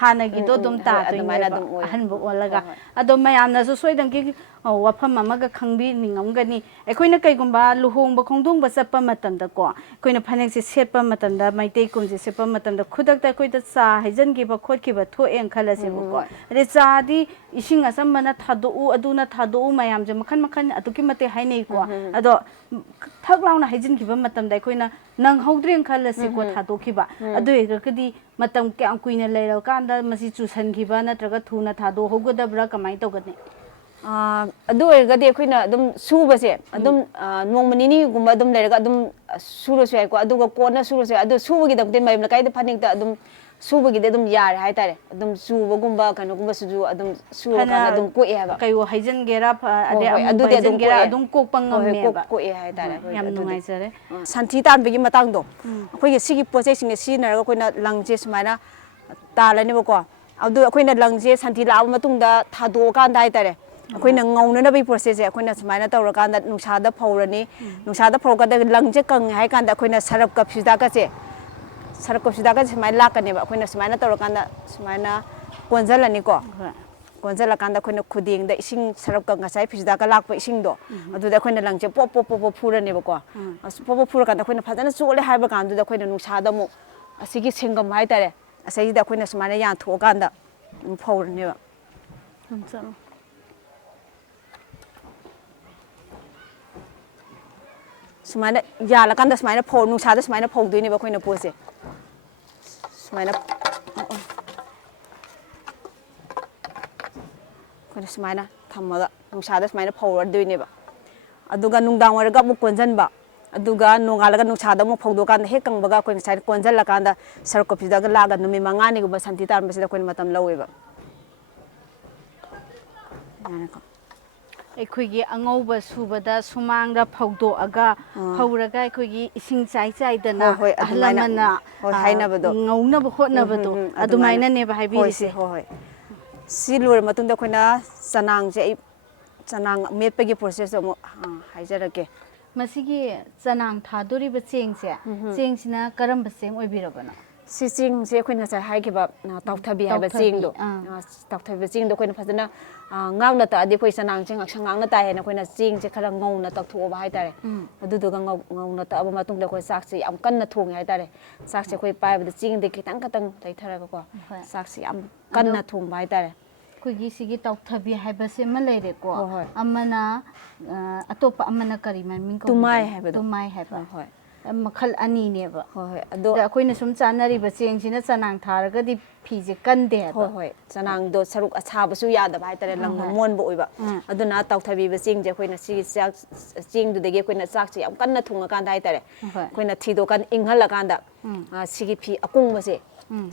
ꯍꯥꯟꯅꯒꯤꯗꯣ ꯑꯗꯨꯝ ꯇꯥꯗꯣꯏꯅꯦꯕ ꯑꯍꯟꯕ ꯑꯣꯜꯂꯒ ꯑꯗꯣ ꯃꯌꯥꯝꯅꯁꯨ ꯁꯣꯏꯗꯅꯒꯤ ꯋꯥꯐꯝ ꯑꯃꯒ ꯈꯪꯕꯤꯅꯤꯡꯉꯝꯒꯅꯤ ꯑꯩꯈꯣꯏꯅ ꯀꯩꯒꯨꯝꯕ ꯂꯨꯍꯣꯡꯕ ꯈꯣꯡꯗꯣꯡꯕ ꯆꯠꯄ ꯃꯇꯝꯗꯀꯣ ꯑꯩꯈꯣꯏꯅ ꯐꯅꯦꯛꯁꯦ ꯁꯦꯠꯄ ꯃꯇꯝꯗ ꯃꯩꯇꯩ ꯀꯨꯝꯁꯦ ꯁꯦꯠꯄ ꯃꯇꯝꯗ ꯈꯨꯗꯛꯇ ꯑꯩꯈꯣꯏꯗ ꯆꯥ ꯍꯩꯖꯤꯟꯈꯤꯕ ꯈꯣꯠꯈꯤꯕ ꯊꯣꯛꯑꯦꯅ ꯈꯜꯂꯁꯦꯕꯀꯣ ꯑꯗꯩ ꯆꯥꯗꯤ ꯏꯁꯤꯡ ꯑꯆꯝꯕꯅ ꯊꯥꯗꯣꯛꯎ ꯑꯗꯨꯅ ꯊꯥꯗꯣꯛꯎ ꯃꯌꯥꯝꯁꯦ ꯃꯈꯟ ꯃꯈꯟ ꯑꯗꯨꯛꯀꯤ ꯃꯇꯤꯛ ꯍꯥꯏꯅꯩꯀꯣ ꯑꯗꯣ ꯊꯛ ꯂꯥꯎꯅ ꯍꯩꯖꯤꯟꯈꯤꯕ ꯃꯇꯝꯗ ꯑꯩꯈꯣꯏꯅ ꯅꯪꯍꯧꯗ꯭ꯔꯦꯅ ꯈꯜꯂꯁꯤꯀꯣ ꯊꯥꯗꯣꯛꯈꯤꯕ ꯑꯗꯨ ꯑꯣꯏꯔꯒꯗꯤ ꯃꯇꯝ ꯀꯌꯥꯝ ꯀꯨꯏꯅ ꯂꯩꯔꯀꯥꯟꯗ ꯃꯁꯤ ꯆꯨꯁꯟꯈꯤꯕ ꯅꯠꯇ꯭ꯔꯒ ꯊꯨꯅ ꯊꯥꯗꯣꯛꯍꯧꯒꯗꯕ꯭ꯔꯥ ꯀꯃꯥꯏꯅ ꯇꯧꯒꯅꯤ ꯑꯗꯨ ꯑꯣꯏꯔꯒꯗꯤ ꯑꯩꯈꯣꯏꯅ ꯑꯗꯨꯝ ꯁꯨꯕꯁꯦ ꯑꯗꯨꯝ ꯅꯣꯡꯃ ꯅꯤꯅꯤꯒꯨꯝꯕ ꯑꯗꯨꯝ ꯂꯩꯔꯒ ꯑꯗꯨꯝ ꯁꯨꯔꯁꯨ ꯌꯥꯏꯀꯣ ꯑꯗꯨꯒ ꯀꯣꯟꯅ ꯁꯨꯔꯁꯨ ꯌꯥꯏ ꯑꯗꯨ ꯁꯨꯕꯒꯤꯗꯃꯛꯇꯤ ꯃꯌꯨꯝ ꯂꯩꯀꯥꯏꯗ ꯐꯅꯦꯛꯇ ꯑꯗꯨꯝ ꯁꯨꯕꯒꯤꯗꯤ ꯑꯗꯨꯝ ꯌꯥꯔꯦ ꯍꯥꯏꯇꯥꯔꯦ ꯑꯗꯨꯝ ꯆꯨꯕꯒꯨꯝꯕ ꯀꯩꯅꯣꯒꯨꯝꯕꯁꯤꯁꯨ ꯑꯗꯨꯝ ꯁꯨꯔꯀꯥꯟꯗ ꯑꯗꯨꯝ ꯀꯣꯛꯑꯦ ꯍꯥꯏꯕ ꯀꯩꯋꯣ ꯍꯩꯖꯤꯟꯒꯦꯔꯥ ꯍꯣꯏ ꯑꯗꯩ ꯍꯣꯏ ꯑꯃꯨꯕ ꯑꯗꯨꯗꯤ ꯑꯗꯨꯝ ꯍꯩꯖꯤꯟꯒꯦꯔꯥ ꯀꯣꯛꯑꯦ ꯑꯗꯨꯝ ꯀꯣꯛꯄ ꯍꯣꯏ ꯍꯣꯏ ꯉꯝꯃꯦꯕ ꯀꯣꯛꯑꯦ ꯍꯥꯏꯇꯥꯔꯦ ꯑꯩꯈꯣꯏ ꯌꯥꯝ ꯑꯗꯨꯗꯤ ꯅꯨꯡꯉꯥꯏꯖꯔꯦ ꯁꯟꯊꯤ ꯇꯥꯟꯕꯒꯤ ꯃꯇꯥꯡꯗꯣ ꯑꯩꯈꯣꯏꯒꯤ ꯁꯤꯒꯤ ꯄꯣꯠꯆꯩꯁꯤꯡꯁꯦ ꯁꯤꯖꯤꯟꯅꯔꯒ ꯑꯩꯈꯣꯏꯅ ꯂꯪꯁꯦ ꯁꯨꯃꯥꯏꯅ ꯇꯥꯜꯂꯅꯦꯕꯀꯣ ꯑꯗꯨ ꯑꯩꯈꯣꯏꯅ ꯂꯪꯁꯦ ꯁꯟꯊꯤ ꯂꯥꯛꯑꯕ ꯃꯇꯨꯡꯗ ꯊꯥꯗꯣꯛꯑꯀꯥꯟꯗ ꯍꯥꯏꯇꯥꯔꯦ ꯑꯩꯈꯣꯏꯅ ꯉꯧꯅꯅꯕꯒꯤ ꯄ꯭ꯔꯣꯁꯦꯁꯁꯦ ꯑꯩꯈꯣꯏꯅ ꯁꯨꯃꯥꯏꯅ ꯇꯧꯔꯀꯥꯟꯗ ꯅꯨꯡꯁꯥꯗ ꯐꯧꯔꯅꯤ ꯅꯨꯡꯁꯥꯗ ꯐꯧꯔꯀꯥꯟꯗ ꯂꯪꯁꯦ ꯀꯪꯉꯦ ꯍꯥꯏ ꯀꯥꯟꯗ ꯑꯩꯈꯣꯏꯅ ꯁꯔꯞꯀ ꯐꯤꯗꯥꯀꯁꯦ ꯁꯔꯞꯀ ꯐꯤꯗꯥꯀꯁꯦ ꯁꯨꯃꯥꯏꯅ ꯂꯥꯛꯀꯅꯦꯕ ꯑꯩꯈꯣꯏꯅ ꯁꯨꯃꯥꯏꯅ ꯇꯧꯔꯀꯥꯟꯗ ꯁꯨꯃꯥꯏꯅ ꯀꯣꯟꯁꯤꯜꯂꯅꯤꯀꯣ ꯍꯣꯏ ꯀꯣꯟꯁꯤꯜꯂꯀꯥꯟꯗ ꯑꯩꯈꯣꯏꯅ ꯈꯨꯗꯦꯡꯗ ꯏꯁꯤꯡ ꯁꯔꯞꯀ ꯉꯁꯥꯏ ꯐꯤꯖꯤꯗꯥꯛꯀ ꯂꯥꯛꯄ ꯏꯁꯤꯡꯗꯣ ꯑꯗꯨꯗ ꯑꯩꯈꯣꯏꯅ ꯂꯪꯁꯦ ꯄꯣꯞ ꯄꯣꯞ ꯄꯣꯞ ꯄꯣꯞ ꯐꯨꯔꯅꯦꯕꯀꯣ ꯄꯣꯞ ꯄꯣꯞ ꯐꯨꯔꯀꯥꯟꯗ ꯑꯩꯈꯣꯏꯅ ꯐꯖꯅ ꯆꯣꯠꯂꯦ ꯍꯥꯏꯕ ꯀꯥꯟꯗꯨꯗ ꯑꯩꯈꯣꯏꯅ ꯅꯨꯡꯁꯥꯗ ꯑꯃꯨꯛ ꯑꯁꯤꯒꯤ ꯁꯦꯡꯒꯝ ꯍꯥꯏꯇꯥꯔꯦ ꯑꯁꯤꯁꯤꯗ ꯑꯩꯈꯣꯏꯅ ꯁꯨꯃꯥꯏꯅ ꯌꯥꯟꯊꯣꯛꯑꯀꯥꯟꯗ ꯐꯧꯔꯅꯦꯕ ꯁꯨꯃꯥꯏꯅ ꯌꯥꯜꯂꯀꯥꯟꯗ ꯁꯨꯃꯥꯏꯅ ꯅꯨꯡꯁꯥꯗ ꯁꯨꯃꯥꯏꯅ ꯐꯧꯗꯣꯏꯅꯦꯕ ꯑꯩꯈꯣꯏꯅ ꯄꯣꯠꯁꯦ ꯁꯨꯃꯥꯏꯅ ꯑꯩꯈꯣꯏꯅ ꯁꯨꯃꯥꯏꯅ ꯊꯝꯃꯒ ꯅꯨꯡꯁꯥꯗ ꯁꯨꯃꯥꯏꯅ ꯐꯧꯔꯗꯣꯏꯅꯦꯕ ꯑꯗꯨꯒ ꯅꯨꯡꯗꯥꯡ ꯑꯣꯏꯔꯒ ꯑꯃꯨꯛ ꯀꯣꯟꯁꯤꯟꯕ ꯑꯗꯨꯒ ꯅꯣꯡꯉꯥꯜꯂꯒ ꯅꯨꯡꯁꯥꯗ ꯑꯃꯨꯛ ꯐꯧꯗꯣꯛꯀꯥꯟꯗ ꯍꯦꯛ ꯀꯪꯕꯒ ꯑꯩꯈꯣꯏ ꯉꯁꯥꯏ ꯀꯣꯟꯁꯤꯜꯂꯀꯥꯟꯗ ꯁꯔꯞ ꯀꯣꯐꯤꯗꯒ ꯂꯥꯛꯑꯒ ꯅꯨꯃꯤꯠ 5ꯅꯤꯒꯨꯝꯕ ꯁꯟꯊꯤ ꯇꯥꯟꯕꯁꯤꯗ ꯑꯩꯈꯣꯏꯅ ꯃꯇꯝ ꯂꯧꯋꯦꯕ ꯑꯩꯈꯣꯏꯒꯤ ꯑꯉꯧꯕ ꯁꯨꯕꯗ ꯁꯨꯃꯥꯡꯗ ꯐꯧꯗꯣꯛꯑꯒ ꯐꯧꯔꯒ ꯑꯩꯈꯣꯏꯒꯤ ꯏꯁꯤꯡ ꯆꯥꯏꯗꯅ ꯍꯣꯏ ꯍꯣꯏ ꯑꯍꯜ ꯑꯗꯨꯃꯥꯏꯅ ꯂꯃꯟꯅ ꯍꯣꯏ ꯍꯥꯏꯅꯕꯗꯣ ꯉꯧꯅꯕ ꯍꯣꯠꯅꯕꯗꯣ ꯑꯗꯨꯃꯥꯏꯅꯅꯦꯕ ꯍꯣꯏ ꯍꯥꯏꯕꯤꯔꯤꯁꯦ ꯁꯤ ꯍꯣꯏ ꯍꯣꯏ ꯁꯤ ꯂꯣꯏꯔ ꯃꯇꯨꯡꯗ ꯑꯩꯈꯣꯏꯅ ꯆꯅꯥꯡꯁꯦ ꯆꯅꯥꯡ ꯃꯦꯠꯄꯒꯤ ꯄ꯭ꯔꯣꯁꯦꯁꯇꯣ ꯑꯃꯨꯛ ꯍꯥꯏꯖꯔꯛꯀꯦ ꯃꯁꯤꯒꯤ ꯆꯅꯥꯡ ꯊꯥꯗꯣꯔꯤꯕ ꯆꯦꯡꯁꯦ ꯆꯦꯡꯁꯤꯅ ꯀꯔꯝꯕ ꯆꯦꯡ ꯑꯣꯏꯕꯤꯔꯕꯅꯣ ꯁꯤ ꯆꯦꯡꯁꯦ ꯑꯩꯈꯣꯏꯅ ꯉꯁꯥꯏ ꯍꯥꯏꯈꯤꯕ ꯇꯥꯎꯊꯕꯤ ꯍꯥꯏꯕ ꯇꯧꯊꯕꯤ ꯆꯦꯡꯗꯣ ꯇꯥꯎꯊꯕꯤ ꯆꯦꯡꯗꯣ ꯑꯩꯈꯣꯏꯅ ꯐꯖꯅ ꯉꯥꯡꯅ ꯇꯛꯑꯗꯤ ꯑꯩꯈꯣꯏ ꯆꯅꯥꯡꯁꯦ ꯉꯥꯡꯁꯪ ꯉꯥꯡꯅ ꯇꯥꯏꯌꯦꯅ ꯑꯩꯈꯣꯏꯅ ꯆꯦꯡꯁꯦ ꯈꯔ ꯉꯧꯅ ꯇꯛꯊꯣꯛꯑꯕ ꯍꯥꯏꯇꯥꯔꯦ ꯑꯗꯨꯗꯨꯒ ꯉꯧꯅ ꯇꯛꯑꯕ ꯃꯇꯨꯡꯗ ꯑꯩꯈꯣꯏ ꯆꯥꯛꯁꯦ ꯌꯥꯝ ꯀꯟꯅ ꯊꯣꯡꯉꯦ ꯍꯥꯏꯇꯥꯔꯦ ꯆꯥꯛꯁꯦ ꯑꯩꯈꯣꯏ ꯄꯥꯏꯕꯗ ꯆꯦꯡꯗꯤ ꯈꯤꯇꯪ ꯈꯤꯇꯪ ꯂꯩꯊꯔꯒꯀꯣ ꯆꯥꯛꯁꯦ ꯌꯥꯝ ꯀꯟꯅ ꯊꯣꯡꯕ ꯍꯥꯏꯇꯥꯔꯦ ꯑꯩꯈꯣꯏꯒꯤ ꯁꯤꯒꯤ ꯇꯧꯊꯕꯤ ꯍꯥꯏꯕꯁꯤ ꯑꯃ ꯂꯩꯔꯦꯀꯣ ꯍꯣꯏ ꯍꯣꯏ ꯑꯃꯅ ꯑꯇꯣꯞꯄ ꯑꯃꯅ ꯀꯔꯤ ꯃꯃꯤꯡ ꯇꯨꯃꯥꯏ ꯀꯧꯕꯤꯕꯅꯣ ꯍꯥꯏꯕꯗꯣ ꯇꯨꯃꯥꯏ ꯍꯥꯏꯕ ꯍꯣꯏ ꯃꯈꯜ ꯑꯅꯤꯅꯦꯕ ꯍꯣꯏ ꯍꯣꯏ ꯑꯗꯣ ꯑꯗ ꯑꯩꯈꯣꯏꯅ ꯁꯨꯝ ꯆꯥꯅꯔꯤꯕ ꯆꯦꯡꯁꯤꯅ ꯆꯅꯥꯡ ꯊꯥꯔꯒꯗꯤ ꯐꯤꯁꯦ ꯀꯟꯗꯦ ꯍꯥꯏꯕ ꯍꯣꯏ ꯍꯣꯏ ꯆꯅꯥꯡꯗꯣ ꯁꯔꯨꯛ ꯑꯁꯥꯕꯁꯨ ꯌꯥꯗꯕ ꯍꯥꯏꯇꯥꯔꯦ ꯂꯪꯅ ꯃꯣꯟꯕ ꯑꯣꯏꯕ ꯑꯗꯨꯅ ꯇꯥꯎꯊꯕꯤꯕ ꯆꯦꯡꯁꯦ ꯑꯩꯈꯣꯏꯅ ꯁꯤꯒꯤ ꯆꯥꯛ ꯆꯦꯡꯗꯨꯗꯒꯤ ꯑꯩꯈꯣꯏꯅ ꯆꯥꯛꯁꯦ ꯌꯥꯝ ꯀꯟꯅ ꯊꯣꯡꯉꯀꯥꯟꯗ ꯍꯥꯏꯇꯥꯔꯦ ꯑꯩꯈꯣꯏꯅ ꯊꯤꯗꯣꯛꯀꯥꯟꯗ ꯏꯪꯍꯜꯂꯀꯥꯟꯗ ꯁꯤꯒꯤ ꯐꯤ ꯑꯀꯨꯡꯕꯁꯦ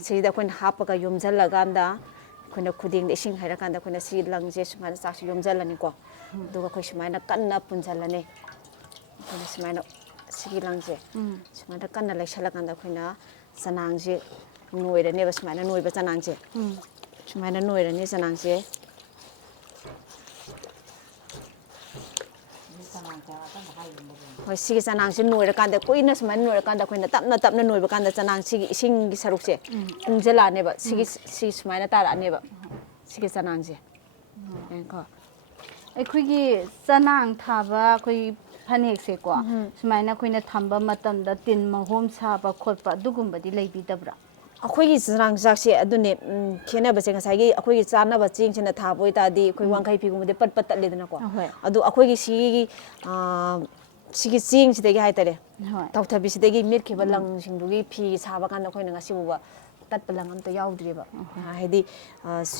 ꯁꯤꯗ ꯑꯩꯈꯣꯏꯅ ꯍꯥꯞꯄꯒ ꯌꯣꯝꯁꯤꯜꯂꯀꯥꯟꯗ ꯑꯩꯈꯣꯏꯅ ꯈꯨꯗꯦꯡꯗ ꯏꯁꯤꯡ ꯍꯩꯔꯀꯥꯟꯗ ꯑꯩꯈꯣꯏꯅ ꯁꯤ ꯂꯪꯁꯦ ꯁꯨꯃꯥꯏꯅ ꯆꯥꯛꯁꯦ ꯌꯣꯝꯁꯤꯜꯂꯅꯤꯀꯣ ꯑꯗꯨꯒ ꯑꯩꯈꯣꯏ ꯁꯨꯃꯥꯏꯅ ꯀꯟꯅ ꯄꯨꯟꯁꯤꯜꯂꯅꯤ ꯑꯩꯈꯣꯏꯅ ꯁꯨꯃꯥꯏꯅ ꯁꯤꯒꯤ ꯂꯪꯁꯦ ꯁꯨꯃꯥꯏꯅ ꯀꯟꯅ ꯂꯩꯁꯜꯂꯀꯥꯟꯗ ꯑꯩꯈꯣꯏꯅ ꯆꯅꯥꯡꯁꯦ ꯅꯣꯏꯔꯅꯦꯕ ꯁꯨꯃꯥꯏꯅ ꯅꯣꯏꯕ ꯆꯅꯥꯡꯁꯦ ꯁꯨꯃꯥꯏꯅ ꯅꯣꯏꯔꯅꯤ ꯆꯅꯥꯡꯁꯦ ꯍꯣꯏ ꯁꯤꯒꯤ ꯆꯅꯥꯡꯁꯦ ꯅꯣꯏꯔꯀꯥꯟꯗ ꯀꯨꯏꯅ ꯁꯨꯃꯥꯏꯅ ꯅꯣꯏꯔꯀꯥꯟꯗ ꯑꯩꯈꯣꯏꯅ ꯇꯞꯅ ꯇꯞꯅ ꯅꯣꯏꯕ ꯀꯥꯟꯗ ꯆꯅꯥꯡ ꯁꯤꯒꯤ ꯏꯁꯤꯡꯒꯤ ꯁꯔꯨꯛꯁꯦ ꯀꯨꯡꯁꯤꯜꯂꯛꯑꯅꯦꯕ ꯁꯤ ꯁꯨꯃꯥꯏꯅ ꯇꯥꯔꯛꯑꯅꯦꯕ ꯁꯤꯒꯤ ꯆꯅꯥꯡꯁꯦ ꯀꯣ ꯑꯩꯈꯣꯏꯒꯤ ꯆꯅꯥꯡ ꯊꯥꯕ ꯑꯩꯈꯣꯏ ꯐꯅꯦꯛꯁꯦꯀꯣ ꯁꯨꯃꯥꯏꯅ ꯑꯩꯈꯣꯏꯅ ꯊꯝꯕ ꯃꯇꯝꯗ ꯇꯤꯟ ꯃꯍꯣꯝ ꯁꯥꯕ ꯈꯣꯠꯄ ꯑꯗꯨꯒꯨꯝꯕꯗꯤ ꯂꯩꯕꯤꯗꯕ꯭ꯔꯥ ꯑꯩꯈꯣꯏꯒꯤ ꯆꯅꯥꯡ ꯆꯥꯛꯁꯦ ꯑꯗꯨꯅꯦ ꯈꯦꯠꯅꯕꯁꯦ ꯉꯁꯥꯏꯒꯤ ꯑꯩꯈꯣꯏꯒꯤ ꯆꯥꯅꯕ ꯆꯦꯡꯁꯤꯅ ꯊꯥꯕ ꯑꯣꯏꯇꯥꯔꯗꯤ ꯑꯩꯈꯣꯏ ꯋꯥꯡꯈꯩ ꯐꯤꯒꯨꯝꯕꯗꯤ ꯄꯠ ꯄꯠ ꯇꯠꯂꯦꯗꯅꯀꯣ ꯑꯍꯣꯏ ꯑꯗꯣ ꯑꯩꯈꯣꯏꯒꯤ ꯁꯤꯒꯤ ꯆꯦꯡꯁꯤꯗꯒꯤ ꯍꯥꯏꯇꯥꯔꯦ ꯍꯣꯏ ꯇꯧꯊꯕꯤꯁꯤꯗꯒꯤ ꯃꯦꯠꯈꯤꯕ ꯂꯪꯁꯤꯡꯗꯨꯒꯤ ꯐꯤ ꯁꯥꯕ ꯀꯥꯟꯗ ꯑꯩꯈꯣꯏꯅ ꯉꯁꯤ ꯐꯥꯎꯕ ꯇꯠꯄ ꯂꯪ ꯑꯝꯇ ꯌꯥꯎꯗ꯭ꯔꯤꯕ ꯍꯥꯏꯗꯤ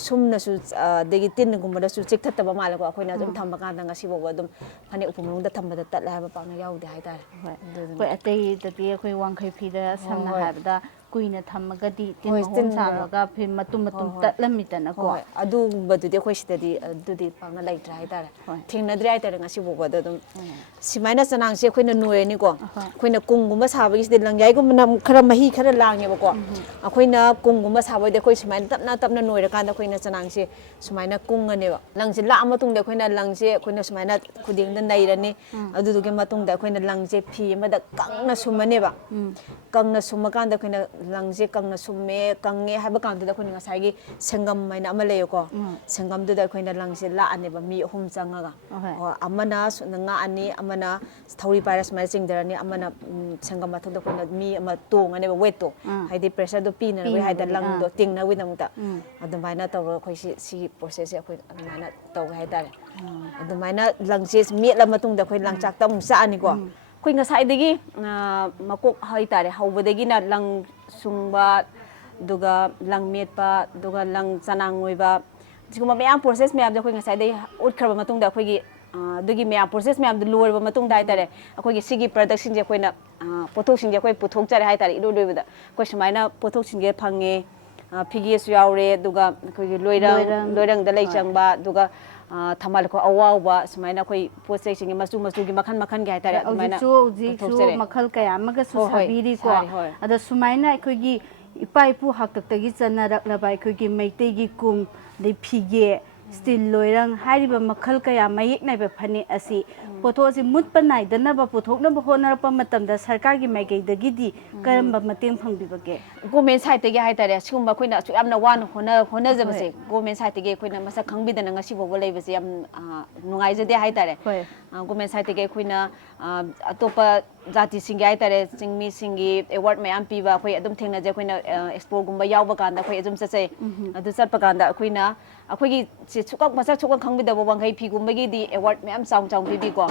ꯁꯨꯝꯅꯁꯨ ꯑꯗꯒꯤ ꯇꯤꯟꯒꯨꯝꯕꯗꯁꯨ ꯆꯤꯛꯊꯠꯇꯕ ꯃꯥꯜꯂꯦꯀꯣ ꯑꯩꯈꯣꯏꯅ ꯑꯗꯨꯝ ꯊꯝꯕ ꯀꯥꯟꯗ ꯉꯁꯤ ꯐꯥꯎꯕ ꯑꯗꯨꯝ ꯐꯅꯦꯛ ꯎꯄꯨ ꯃꯅꯨꯡꯗ ꯊꯝꯕꯗ ꯇꯠꯂꯦ ꯍꯥꯏꯕ ꯄꯥꯛꯅ ꯌꯥꯎꯗꯦ ꯍꯥꯏꯇꯥꯔꯦ ꯍꯣꯏ ꯑꯗꯨꯗꯨꯅ ꯑꯩꯈꯣꯏ ꯑꯇꯩꯗꯗꯤ ꯑꯩꯈꯣꯏ ꯋꯥꯡꯈꯩ ꯐꯤꯗ ꯍꯣꯏ ꯁꯝꯅ ꯍꯣꯏ ꯍꯥꯏꯔꯕꯗ ꯀꯨꯏꯅ ꯊꯝꯃꯒꯗꯤ ꯇꯤꯟ ꯍꯣꯏ ꯃꯍꯣꯝ ꯇꯤꯟꯒꯨꯝꯕ ꯁꯥꯔꯒ ꯐꯤ ꯃꯇꯨꯝ ꯍꯣꯏ ꯃꯇꯨꯝ ꯍꯣꯏ ꯇꯠꯂꯝꯃꯤꯗꯅꯀꯣ ꯍꯣꯏ ꯑꯗꯨꯒꯨꯝꯕꯗꯨꯗꯤ ꯑꯩꯈꯣꯏ ꯁꯤꯗꯗꯤ ꯑꯗꯨꯗꯤ ꯄꯥꯛꯅ ꯂꯩꯇ꯭ꯔꯦ ꯍꯥꯏꯇꯥꯔꯦ ꯍꯣꯏ ꯊꯦꯡꯅꯗ꯭ꯔꯦ ꯍꯥꯏꯇꯥꯔꯦ ꯉꯁꯤ ꯐꯥꯎꯕꯗ ꯑꯗꯨꯝ ꯁꯨꯃꯥꯏꯅ ꯆꯅꯥꯡꯁꯦ ꯑꯩꯈꯣꯏꯅ ꯅꯣꯏꯔꯅꯤꯀꯣ ꯑꯍꯣꯏ ꯑꯩꯈꯣꯏꯅ ꯀꯨꯡꯒꯨꯝꯕ ꯁꯥꯕꯒꯤꯁꯤꯗꯤ ꯂꯪꯌꯥꯏꯒꯨꯝꯕꯅ ꯑꯃꯨꯛ ꯈꯔ ꯃꯍꯤ ꯈꯔ ꯂꯥꯡꯉꯦꯕꯀꯣ ꯑꯩꯈꯣꯏꯅ ꯀꯨꯡꯒꯨꯝꯕ ꯁꯥꯕꯩꯗꯤ ꯑꯩꯈꯣꯏ ꯁꯨꯃꯥꯏꯅ ꯇꯞꯅ ꯇꯞꯅ ꯅꯣꯏꯔꯀꯥꯟꯗ ꯑꯩꯈꯣꯏꯅ ꯆꯅꯥꯡꯁꯦ ꯁꯨꯃꯥꯏꯅ ꯀꯨꯡꯉꯅꯦꯕ ꯂꯪꯁꯦ ꯂꯥꯛꯑ ꯃꯇꯨꯡꯗ ꯑꯩꯈꯣꯏꯅ ꯂꯪꯁꯦ ꯑꯩꯈꯣꯏꯅ ꯁꯨꯃꯥꯏꯅ ꯈꯨꯗꯦꯡꯗ ꯅꯩꯔꯅꯤ ꯑꯗꯨꯗꯨꯒꯤ ꯃꯇꯨꯡꯗ ꯑꯩꯈꯣꯏꯅ ꯂꯪꯁꯦ ꯐꯤ ꯑꯃꯗ ꯀꯪꯅ ꯁꯨꯝꯃꯅꯦꯕ ꯀꯪꯅ ꯁꯨꯝꯃꯀꯥꯟꯗ ꯑꯩꯈꯣꯏꯅ ꯂꯪꯁꯦ ꯀꯪꯅ ꯁꯨꯝꯃꯦ ꯀꯪꯉꯦ ꯍꯥꯏꯕ ꯀꯥꯟꯗꯨꯗ ꯑꯩꯈꯣꯏꯅ ꯉꯁꯥꯏꯒꯤ ꯁꯦꯡꯒꯝ ꯍꯥꯏꯅ ꯑꯃ ꯂꯩꯌꯦꯀꯣ ꯁꯦꯡꯒꯝꯗꯨꯗ ꯑꯩꯈꯣꯏꯅ ꯂꯪꯁꯦ ꯂꯥꯛꯑꯅꯦꯕ ꯃꯤ 3 ꯆꯪꯉꯒ ꯑꯃꯅ ꯉꯥꯛꯑꯅꯤ ꯑꯃꯅ ꯊꯧꯔꯤ ꯄꯥꯏꯔ ꯁꯨꯃꯥꯏꯅ ꯆꯤꯡꯊꯔꯅꯤ ꯑꯃꯅ ꯁꯦꯡꯒꯝ ꯃꯊꯛꯇ ꯑꯩꯈꯣꯏꯅ ꯃꯤ ꯑꯃ ꯇꯣꯡꯉꯅꯦꯕ ꯋꯦꯠꯇꯣ ꯍꯥꯏꯗꯤ ꯄ꯭ꯔꯦꯁꯔꯗꯣ ꯄꯤꯅꯅꯕ ꯍꯥꯏꯇꯥꯔꯦ ꯂꯪꯗꯣ ꯇꯤꯡꯅꯕꯒꯤꯗꯃꯛꯇ ꯑꯗꯨꯃꯥꯏꯅ ꯇꯧꯔꯒ ꯑꯩꯈꯣꯏ ꯁꯤꯒꯤ ꯄ꯭ꯔꯣꯁꯦꯁꯁꯦ ꯑꯩꯈꯣꯏ ꯑꯗꯨꯃꯥꯏꯅ ꯇꯧꯒꯦ ꯍꯥꯏꯇꯥꯔꯦ ꯑꯗꯨꯃꯥꯏꯅ ꯂꯪꯁꯦ ꯃꯦꯠꯂ ꯃꯇꯨꯡꯗ ꯑꯩꯈꯣꯏ ꯂꯪꯆꯥꯛꯇ ꯑꯃꯨꯛ ꯆꯥꯛꯑꯅꯤꯀꯣ ꯑꯩꯈꯣꯏ ꯉꯁꯥꯏꯗꯒꯤ ꯃꯀꯣꯛ ꯍꯥꯏꯇꯥꯔꯦ ꯍꯧꯕꯗꯒꯤꯅ ꯂꯪ ꯁꯨꯡꯕ ꯑꯗꯨꯒ ꯂꯪ ꯃꯦꯠꯄ ꯑꯗꯨꯒ ꯂꯪ ꯆꯅꯥꯡ ꯑꯣꯏꯕ ꯁꯤꯒꯨꯝꯕ ꯃꯌꯥꯝ ꯄ꯭ꯔꯣꯁꯦꯁ ꯃꯌꯥꯝꯗꯣ ꯑꯩꯈꯣꯏ ꯉꯁꯥꯏꯗꯒꯤ ꯎꯠꯈ꯭ꯔꯕ ꯃꯇꯨꯡꯗ ꯑꯩꯈꯣꯏꯒꯤ ꯑꯗꯨꯒꯤ ꯃꯌꯥꯝ ꯄ꯭ꯔꯣꯁꯦꯁ ꯃꯌꯥꯝꯗꯣ ꯂꯣꯏꯔꯕ ꯃꯇꯨꯡꯗ ꯍꯥꯏꯇꯥꯔꯦ ꯑꯩꯈꯣꯏꯒꯤ ꯁꯤꯒꯤ ꯄ꯭ꯔꯗꯛꯁꯤꯡꯁꯦ ꯑꯩꯈꯣꯏꯅ ꯄꯣꯠꯊꯣꯛꯁꯤꯡꯁꯦ ꯑꯩꯈꯣꯏ ꯄꯨꯊꯣꯛꯆꯔꯦ ꯍꯥꯏꯇꯥꯔꯦ ꯏꯔꯣꯏ ꯂꯣꯏꯕꯗ ꯑꯩꯈꯣꯏ ꯁꯨꯃꯥꯏꯅ ꯄꯣꯠꯊꯣꯛꯁꯤꯡꯁꯦ ꯐꯪꯉꯦ ꯐꯤꯒꯦꯁꯨ ꯌꯥꯎꯔꯦ ꯑꯗꯨꯒ ꯑꯩꯈꯣꯏꯒꯤ ꯂꯣꯏꯔꯪꯗ ꯂꯩ ꯆꯪꯕ ꯑꯗꯨꯒ ꯊꯝꯕꯥꯜ ꯂꯩꯈꯣꯛ ꯑꯋꯥꯎꯕ ꯁꯨꯃꯥꯏꯅ ꯑꯩꯈꯣꯏ ꯄꯣꯠ ꯆꯩꯁꯤꯡꯒꯤ ꯃꯆꯨꯒꯤ ꯃꯈꯟꯒꯤ ꯍꯥꯏꯇꯥꯔꯦ ꯑꯗꯨꯃꯥꯏꯅ ꯍꯧꯖꯤꯛꯁꯨ ꯃꯈꯜ ꯀꯌꯥ ꯑꯃꯒꯁꯨ ꯁꯥꯕꯤꯔꯤꯀꯣ ꯑꯗꯣ ꯁꯨꯃꯥꯏꯅ ꯑꯩꯈꯣꯏꯒꯤ ꯏꯄꯥ ꯏꯄꯨ ꯍꯥꯛꯇꯛꯇꯒꯤ ꯆꯠꯅꯔꯛꯂꯕ ꯑꯩꯈꯣꯏꯒꯤ ꯃꯩꯇꯩꯒꯤ ꯀꯨꯝ ꯑꯗꯩ ꯐꯤꯒꯦ ꯁ꯭ꯇꯤꯜ ꯂꯣꯏꯔꯪ ꯍꯥꯏꯔꯤꯕ ꯃꯈꯜ ꯀꯌꯥ ꯃꯌꯦꯛ ꯅꯥꯏꯕ ꯐꯅꯦꯛ ꯑꯁꯤ ꯄꯣꯠꯊꯣꯛ ꯑꯁꯤ ꯃꯨꯠꯄ ꯅꯥꯏꯗꯅꯕ ꯄꯨꯊꯣꯛꯅꯕ ꯍꯣꯠꯅꯔꯛꯄ ꯃꯇꯝꯗ ꯁꯔꯀꯥꯔꯒꯤ ꯃꯥꯏꯀꯩꯗꯒꯤꯗꯤ ꯀꯔꯝꯕ ꯃꯇꯦꯡ ꯐꯪꯕꯤꯕꯒꯦ? ꯒꯣꯔꯃꯦꯟ ꯁꯥꯏꯠꯇꯒꯤ ꯍꯥꯏꯇꯥꯔꯦ ꯁꯤꯒꯨꯝꯕ ꯑꯩꯈꯣꯏꯅ ꯑꯁꯨꯛ ꯌꯥꯝꯅ ꯋꯥꯅ ꯍꯣꯠꯅꯖꯕꯁꯦ ꯒꯣꯔꯃꯦꯟ ꯁꯥꯏꯠꯇꯒꯤ ꯑꯩꯈꯣꯏꯅ ꯃꯁꯛ ꯈꯪꯕꯤꯗꯅ ꯉꯁꯤ ꯐꯥꯎꯕ ꯂꯩꯕꯁꯦ ꯌꯥꯝ ꯅꯨꯡꯉꯥꯏꯖꯗꯦ ꯍꯥꯏꯇꯥꯔꯦ ꯒꯣꯔꯃꯦꯟ ꯁꯥꯏꯠꯇꯒꯤ ꯑꯩꯈꯣꯏꯅ ꯑꯇꯣꯞꯄ ꯖꯥꯇꯤꯁꯤꯡꯒꯤ ꯍꯥꯏꯇꯥꯔꯦ ꯆꯤꯡꯃꯤꯁꯤꯡꯒꯤ ꯑꯦꯋꯥꯔꯗ ꯃꯌꯥꯝ ꯄꯤꯕ ꯑꯩꯈꯣꯏ ꯑꯗꯨꯝ ꯊꯦꯡꯅꯖꯩ ꯑꯩꯈꯣꯏꯅ ꯑꯦꯛꯁꯄꯣꯒꯨꯝꯕ ꯌꯥꯎꯕ ꯀꯥꯟꯗ ꯑꯩꯈꯣꯏ ꯑꯗꯨꯝ ꯆꯠꯆꯩ ꯑꯗꯨ ꯆꯠꯄ ꯀꯥꯟꯗ ꯑꯩꯈꯣꯏꯅ ꯑꯩꯈꯣꯏꯒꯤ ꯃꯁꯛ ꯁꯨꯛꯈꯪ ꯈꯪꯕꯤꯗꯕ ꯋꯥꯡꯈꯩ ꯐꯤꯒꯨꯝꯕꯒꯤꯗꯤ ꯑꯦꯋꯥꯔꯗ ꯃꯌꯥꯝ ꯆꯥꯎꯅ ꯄꯤꯕꯤꯀꯣ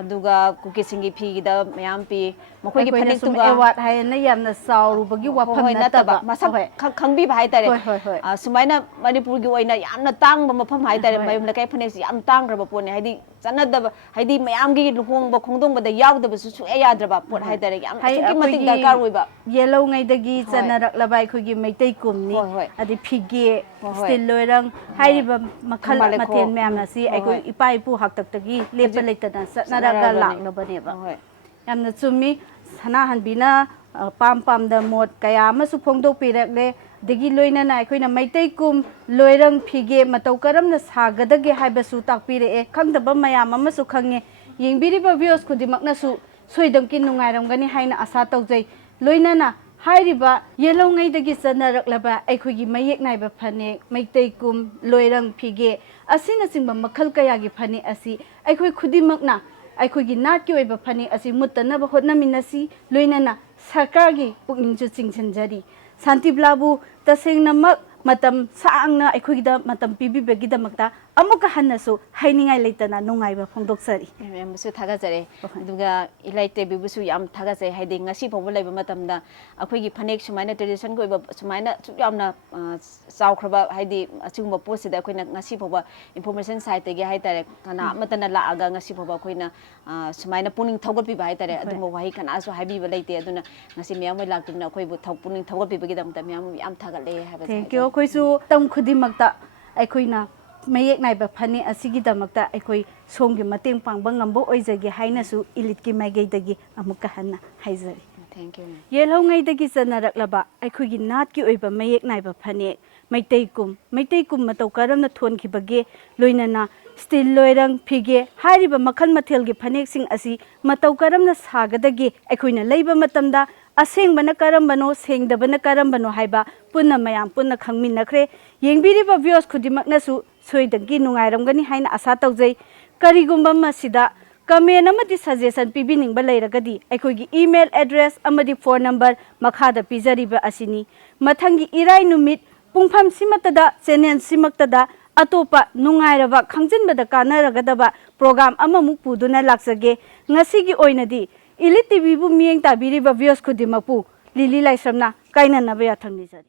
ꯑꯗꯨꯒ ꯀꯨꯀꯤꯁꯤꯡꯒꯤ ꯐꯤꯒꯤꯗ ꯃꯌꯥꯝ ꯄꯤ ꯃꯈꯣꯏꯒꯤ ꯐꯅꯦꯛꯇꯨꯒ ꯑꯦꯋꯥꯔꯗ ꯍꯥꯏꯅ ꯌꯥꯝꯅ ꯆꯥꯎꯔꯨꯕꯒꯤ ꯋꯥꯐꯝ ꯅꯠꯇꯕ ꯃꯁꯛ ꯈꯪꯕꯤꯕ ꯍꯥꯏꯇꯥꯔꯦ ꯁꯨꯃꯥꯏꯅ ꯃꯅꯤꯄꯨꯔꯒꯤ ꯑꯣꯏꯅ ꯌꯥꯝꯅ ꯇꯥꯡꯕ ꯃꯐꯝ ꯍꯥꯏꯇꯥꯔꯦ ꯃꯌꯨꯝ ꯂꯩꯀꯥꯏ ꯐꯅꯦꯛꯁꯤ ꯌꯥꯝ ꯇꯥꯡꯈ꯭ꯔꯕ ꯄꯣꯠꯅꯦ ꯍꯥꯏꯗꯤ ꯆꯠꯅꯗꯕ ꯍꯥꯏꯗꯤ ꯃꯌꯥꯝꯒꯤ ꯂꯨꯍꯣꯡꯕ ꯈꯣꯡꯗꯣꯡꯕꯗ ꯌꯥꯎꯗꯕꯁꯨ ꯁꯨꯡꯌꯥ ꯌꯥꯗ꯭ꯔꯕ ꯄꯣꯠ ꯍꯥꯏꯇꯥꯔꯦ ꯌꯥꯝ ꯑꯁꯨꯛꯀꯤ ꯃꯇꯤꯛ ꯗꯔꯀꯥꯔ ꯑꯣꯏꯕ ꯌꯦꯜꯂꯧꯉꯩꯗꯒꯤ ꯆꯠꯅꯔꯛꯂꯕ ꯑꯩꯈꯣꯏꯒꯤ ꯃꯩꯇꯩ ꯀꯨꯝꯅꯤ ꯑꯗꯩ ꯐꯤꯒꯦ ꯁ꯭ꯇꯤꯜ ꯂꯣꯏꯔꯪ ꯍꯥꯏꯔꯤꯕ ꯃꯈꯜ ꯃꯊꯦꯜ ꯃꯌꯥꯝ ꯑꯁꯤ ꯑꯩꯈꯣꯏ ꯏꯄꯥ ꯏꯄꯨ ꯍꯥꯛꯇꯛꯇꯒꯤ ꯂꯦꯞꯄ ꯂꯩꯇꯅ ꯆꯠꯅꯔꯒ ꯂꯥꯛꯂꯕꯅꯦꯕ ꯌꯥꯝꯅ ꯆꯨꯝꯃꯤ ꯁꯅꯥꯍꯟꯕꯤꯅ ꯄꯥꯝꯗ ꯃꯣꯠ ꯀꯌꯥ ꯑꯃꯁꯨ ꯐꯣꯡꯗꯣꯛꯄꯤꯔꯛꯂꯦ ꯑꯗꯒꯤ ꯂꯣꯏꯅꯅ ꯑꯩꯈꯣꯏꯅ ꯃꯩꯇꯩ ꯀꯨꯝ ꯂꯣꯏꯔꯪ ꯐꯤꯒꯦ ꯃꯇꯧ ꯀꯔꯝꯅ ꯁꯥꯒꯗꯒꯦ ꯍꯥꯏꯕꯁꯨ ꯇꯥꯛꯄꯤꯔꯛꯑꯦ ꯈꯪꯗꯕ ꯃꯌꯥꯝ ꯑꯃꯁꯨ ꯈꯪꯉꯦ ꯌꯦꯡꯕꯤꯔꯤꯕ ꯚꯤꯌꯨꯑꯔꯁ ꯈꯨꯗꯤꯡꯃꯛꯅꯁꯨ ꯁꯣꯏꯗꯅꯀꯤ ꯅꯨꯡꯉꯥꯏꯔꯝꯒꯅꯤ ꯍꯥꯏꯅ ꯑꯁꯥ ꯇꯧꯖꯩ ꯂꯣꯏꯅꯅ ꯍꯥꯏꯔꯤꯕ ꯌꯦꯜꯂꯧꯉꯩꯗꯒꯤ ꯆꯠꯅꯔꯛꯂꯕ ꯑꯩꯈꯣꯏꯒꯤ ꯃꯌꯦꯛ ꯅꯥꯏꯕ ꯐꯅꯦꯛ ꯃꯩꯇꯩ ꯀꯨꯝ ꯂꯣꯏꯔꯪ ꯐꯤꯒꯦ ꯑꯁꯤꯅꯆꯤꯡꯕ ꯃꯈꯜ ꯀꯌꯥꯒꯤ ꯐꯅꯦꯛ ꯑꯁꯤ ꯑꯩꯈꯣꯏ ꯈꯨꯗꯤꯡꯃꯛꯅ ꯑꯩꯈꯣꯏꯒꯤ ꯅꯥꯠꯀꯤ ꯑꯣꯏꯕ ꯐꯅꯦꯛ ꯑꯁꯤ ꯃꯨꯠꯇꯅꯕ ꯍꯣꯠꯅꯃꯤꯟꯅꯁꯤ ꯂꯣꯏꯅꯅ ꯁꯔꯀꯥꯔꯒꯤ ꯄꯨꯛꯅꯤꯡꯁꯨ ꯆꯤꯡꯁꯤꯟꯖꯔꯤ ꯁꯥꯟꯇꯤꯕꯂꯥꯕꯨ ꯇꯁꯦꯡꯅꯃꯛ ꯃꯇꯝ ꯁꯥꯡꯅ ꯑꯩꯈꯣꯏꯒꯤꯗ ꯃꯇꯝ ꯄꯤꯕꯤꯕꯒꯤꯗꯃꯛꯇ ꯑꯃꯨꯛꯀ ꯍꯟꯅꯁꯨ ꯍꯥꯏꯅꯤꯡꯉꯥꯏ ꯂꯩꯇꯅ ꯅꯨꯡꯉꯥꯏꯕ ꯐꯣꯡꯗꯣꯛꯆꯔꯤ ꯌꯥꯝꯅꯁꯨ ꯊꯥꯒꯠꯆꯔꯦ ꯑꯗꯨꯒ ꯏꯂꯥꯏꯇꯦꯕꯤꯕꯨꯁꯨ ꯌꯥꯝ ꯊꯥꯒꯠꯆꯩ ꯍꯥꯏꯗꯤ ꯉꯁꯤ ꯐꯥꯎꯕ ꯂꯩꯕ ꯃꯇꯝꯗ ꯑꯩꯈꯣꯏꯒꯤ ꯐꯅꯦꯛ ꯁꯨꯃꯥꯏꯅ ꯇ꯭ꯔꯦꯗꯤꯁꯟꯒꯤ ꯑꯣꯏꯕ ꯁꯨꯃꯥꯏꯅ ꯁꯨꯛ ꯌꯥꯝꯅ ꯆꯥꯎꯈ꯭ꯔꯕ ꯍꯥꯏꯗꯤ ꯑꯁꯤꯒꯨꯝꯕ ꯄꯣꯠꯁꯤꯗ ꯑꯩꯈꯣꯏꯅ ꯉꯁꯤ ꯐꯥꯎꯕ ꯏꯟꯐꯣꯔꯃꯦꯁꯟ ꯁꯥꯏꯠꯇꯒꯤ ꯍꯥꯏꯇꯥꯔꯦ ꯀꯅꯥ ꯑꯃꯠꯇꯅ ꯂꯥꯛꯑꯒ ꯉꯁꯤ ꯐꯥꯎꯕ ꯑꯩꯈꯣꯏꯅ ꯁꯨꯃꯥꯏꯅ ꯄꯨꯛꯅꯤꯡ ꯊꯧꯒꯠꯄꯤꯕ ꯍꯥꯏꯇꯥꯔꯦ ꯑꯗꯨꯝꯕ ꯋꯥꯍꯩ ꯀꯅꯥꯁꯨ ꯍꯥꯏꯕꯤꯕ ꯂꯩꯇꯦ ꯑꯗꯨꯅ ꯉꯁꯤ ꯃꯌꯥꯝ ꯍꯣꯏ ꯂꯥꯛꯇꯨꯅ ꯑꯩꯈꯣꯏꯕꯨ ꯄꯨꯛꯅꯤꯡ ꯊꯧꯒꯠꯄꯤꯕꯒꯤꯗꯃꯛꯇ ꯃꯌꯥꯝ ꯌꯥꯝ ꯊꯥꯒꯠꯂꯦ ꯍꯥꯏꯕꯁꯦ ꯊꯦꯡꯛ ꯌꯨ ꯑꯩꯈꯣꯏꯁꯨ ꯃꯇꯝ ꯈꯨꯗꯤꯡꯃꯛꯇ ꯑꯩꯈꯣꯏꯅ ꯃꯌꯦꯛ ꯅꯥꯏꯕ ꯐꯅꯦꯛ ꯑꯁꯤꯒꯤꯗꯃꯛꯇ ꯑꯩꯈꯣই ꯁꯣꯝꯒꯤ ꯃꯇꯦꯡ ꯄꯥꯡꯕ ꯉꯝꯕ ꯑꯣꯏꯖꯒꯦ ꯍꯥꯏꯅꯁꯨ ꯏꯂꯤꯠꯀꯤ ꯃꯥꯏꯀꯩꯗꯒꯤ ꯑꯃꯨꯛꯀ ꯍꯟꯅ ꯍꯥꯏꯖꯔꯤ ꯌꯦꯜꯍꯧꯉꯩꯗꯒꯤ ꯆꯠꯅꯔꯛꯂꯕ ꯑꯩꯈꯣꯏꯒꯤ ꯅꯥꯠꯀꯤ ꯑꯣꯏꯕ ꯃꯌꯦꯛ ꯅꯥꯏꯕ ꯐꯅꯦꯛ ꯃꯩꯇꯩ ꯀꯨꯝ ꯃꯇꯧ ꯀꯔꯝꯅ ꯊꯣꯟꯈꯤꯕꯒꯦ ꯂꯣꯏꯅꯅ ꯁ꯭ꯇꯤꯜ ꯂꯣꯏꯔꯪ ꯐꯤꯒꯦ ꯍꯥꯏꯔꯤꯕ ꯃꯈꯜ ꯃꯊꯦꯜꯒꯤ ꯐꯅꯦꯛꯁꯤꯡ ꯑꯁꯤ ꯃꯇꯧ ꯀꯔꯝꯅ ꯁꯥꯒꯗꯒꯦ ꯑꯩꯈꯣꯏꯅ ꯂꯩꯕ ꯃꯇꯝꯗ ꯑꯁꯦꯡꯕꯅ ꯀꯔꯝꯕꯅꯣ ꯁꯦꯡꯗꯕꯅ ꯀꯔꯝꯕꯅꯣ ꯍꯥꯏꯕ ꯄꯨꯟꯅ ꯃꯌꯥꯝ ꯄꯨꯟꯅ ꯈꯪꯃꯤꯟꯅꯈ꯭ꯔꯦ ꯌꯦꯡꯕꯤꯔꯤꯕ ꯚꯤꯌꯨꯑꯔꯁ ꯈꯨꯗꯤꯡꯃꯛꯅꯁꯨ ꯁꯣꯏꯗꯅꯀꯤ ꯅꯨꯡꯉꯥꯏꯔꯝꯒꯅꯤ ꯍꯥꯏꯅ ꯑꯁꯥ ꯇꯧꯖꯩ ꯀꯔꯤꯒꯨꯝꯕ ꯃꯁꯤꯗ ꯀꯃꯦꯟ ꯑꯃꯗꯤ ꯁꯖꯦꯁꯟ ꯄꯤꯕꯤꯅꯤꯡꯕ ꯂꯩꯔꯒꯗꯤ ꯑꯩꯈꯣꯏꯒꯤ ꯏꯃꯦꯜ ꯑꯦꯗ꯭ꯔꯦꯁ ꯑꯃꯗꯤ ꯐꯣꯟ ꯅꯝꯕꯔ ꯃꯈꯥꯗ ꯄꯤꯖꯔꯤꯕ ꯑꯁꯤꯅꯤ ꯃꯊꯪꯒꯤ ꯏꯔꯥꯏ ꯅꯨꯃꯤꯠ ꯄꯨꯡꯐꯝ ꯁꯤꯃꯠꯇꯗ ꯆꯦꯅꯦꯜ ꯁꯤꯃꯛꯇꯗ ꯑꯇꯣꯞꯄ ꯅꯨꯡꯉꯥꯏꯔꯕ ꯈꯪꯖꯤꯟꯕꯗ ꯀꯥꯟꯅꯔꯒꯗꯕ ꯄ꯭ꯔꯣꯒ꯭ꯔꯥꯝ ꯑꯃꯃꯨꯛ ꯄꯨꯗꯨꯅ ꯂꯥꯛꯆꯒꯦ ꯉꯁꯤꯒꯤ ꯑꯣꯏꯅꯗꯤ ꯏꯂꯤꯠ ꯇꯤꯚꯤꯕꯨ ꯃꯤꯠꯌꯦꯡ ꯇꯥꯕꯤꯔꯤꯕ ꯚꯤꯌꯨꯑꯔꯁ ꯈꯨꯗꯤꯡꯃꯛꯄꯨ ꯂꯤꯂꯤ ꯂꯥꯏꯁ꯭ꯔꯝꯅ ꯀꯥꯏꯅꯅꯕ ꯌꯥꯊꯪ ꯅꯤꯖꯔꯤ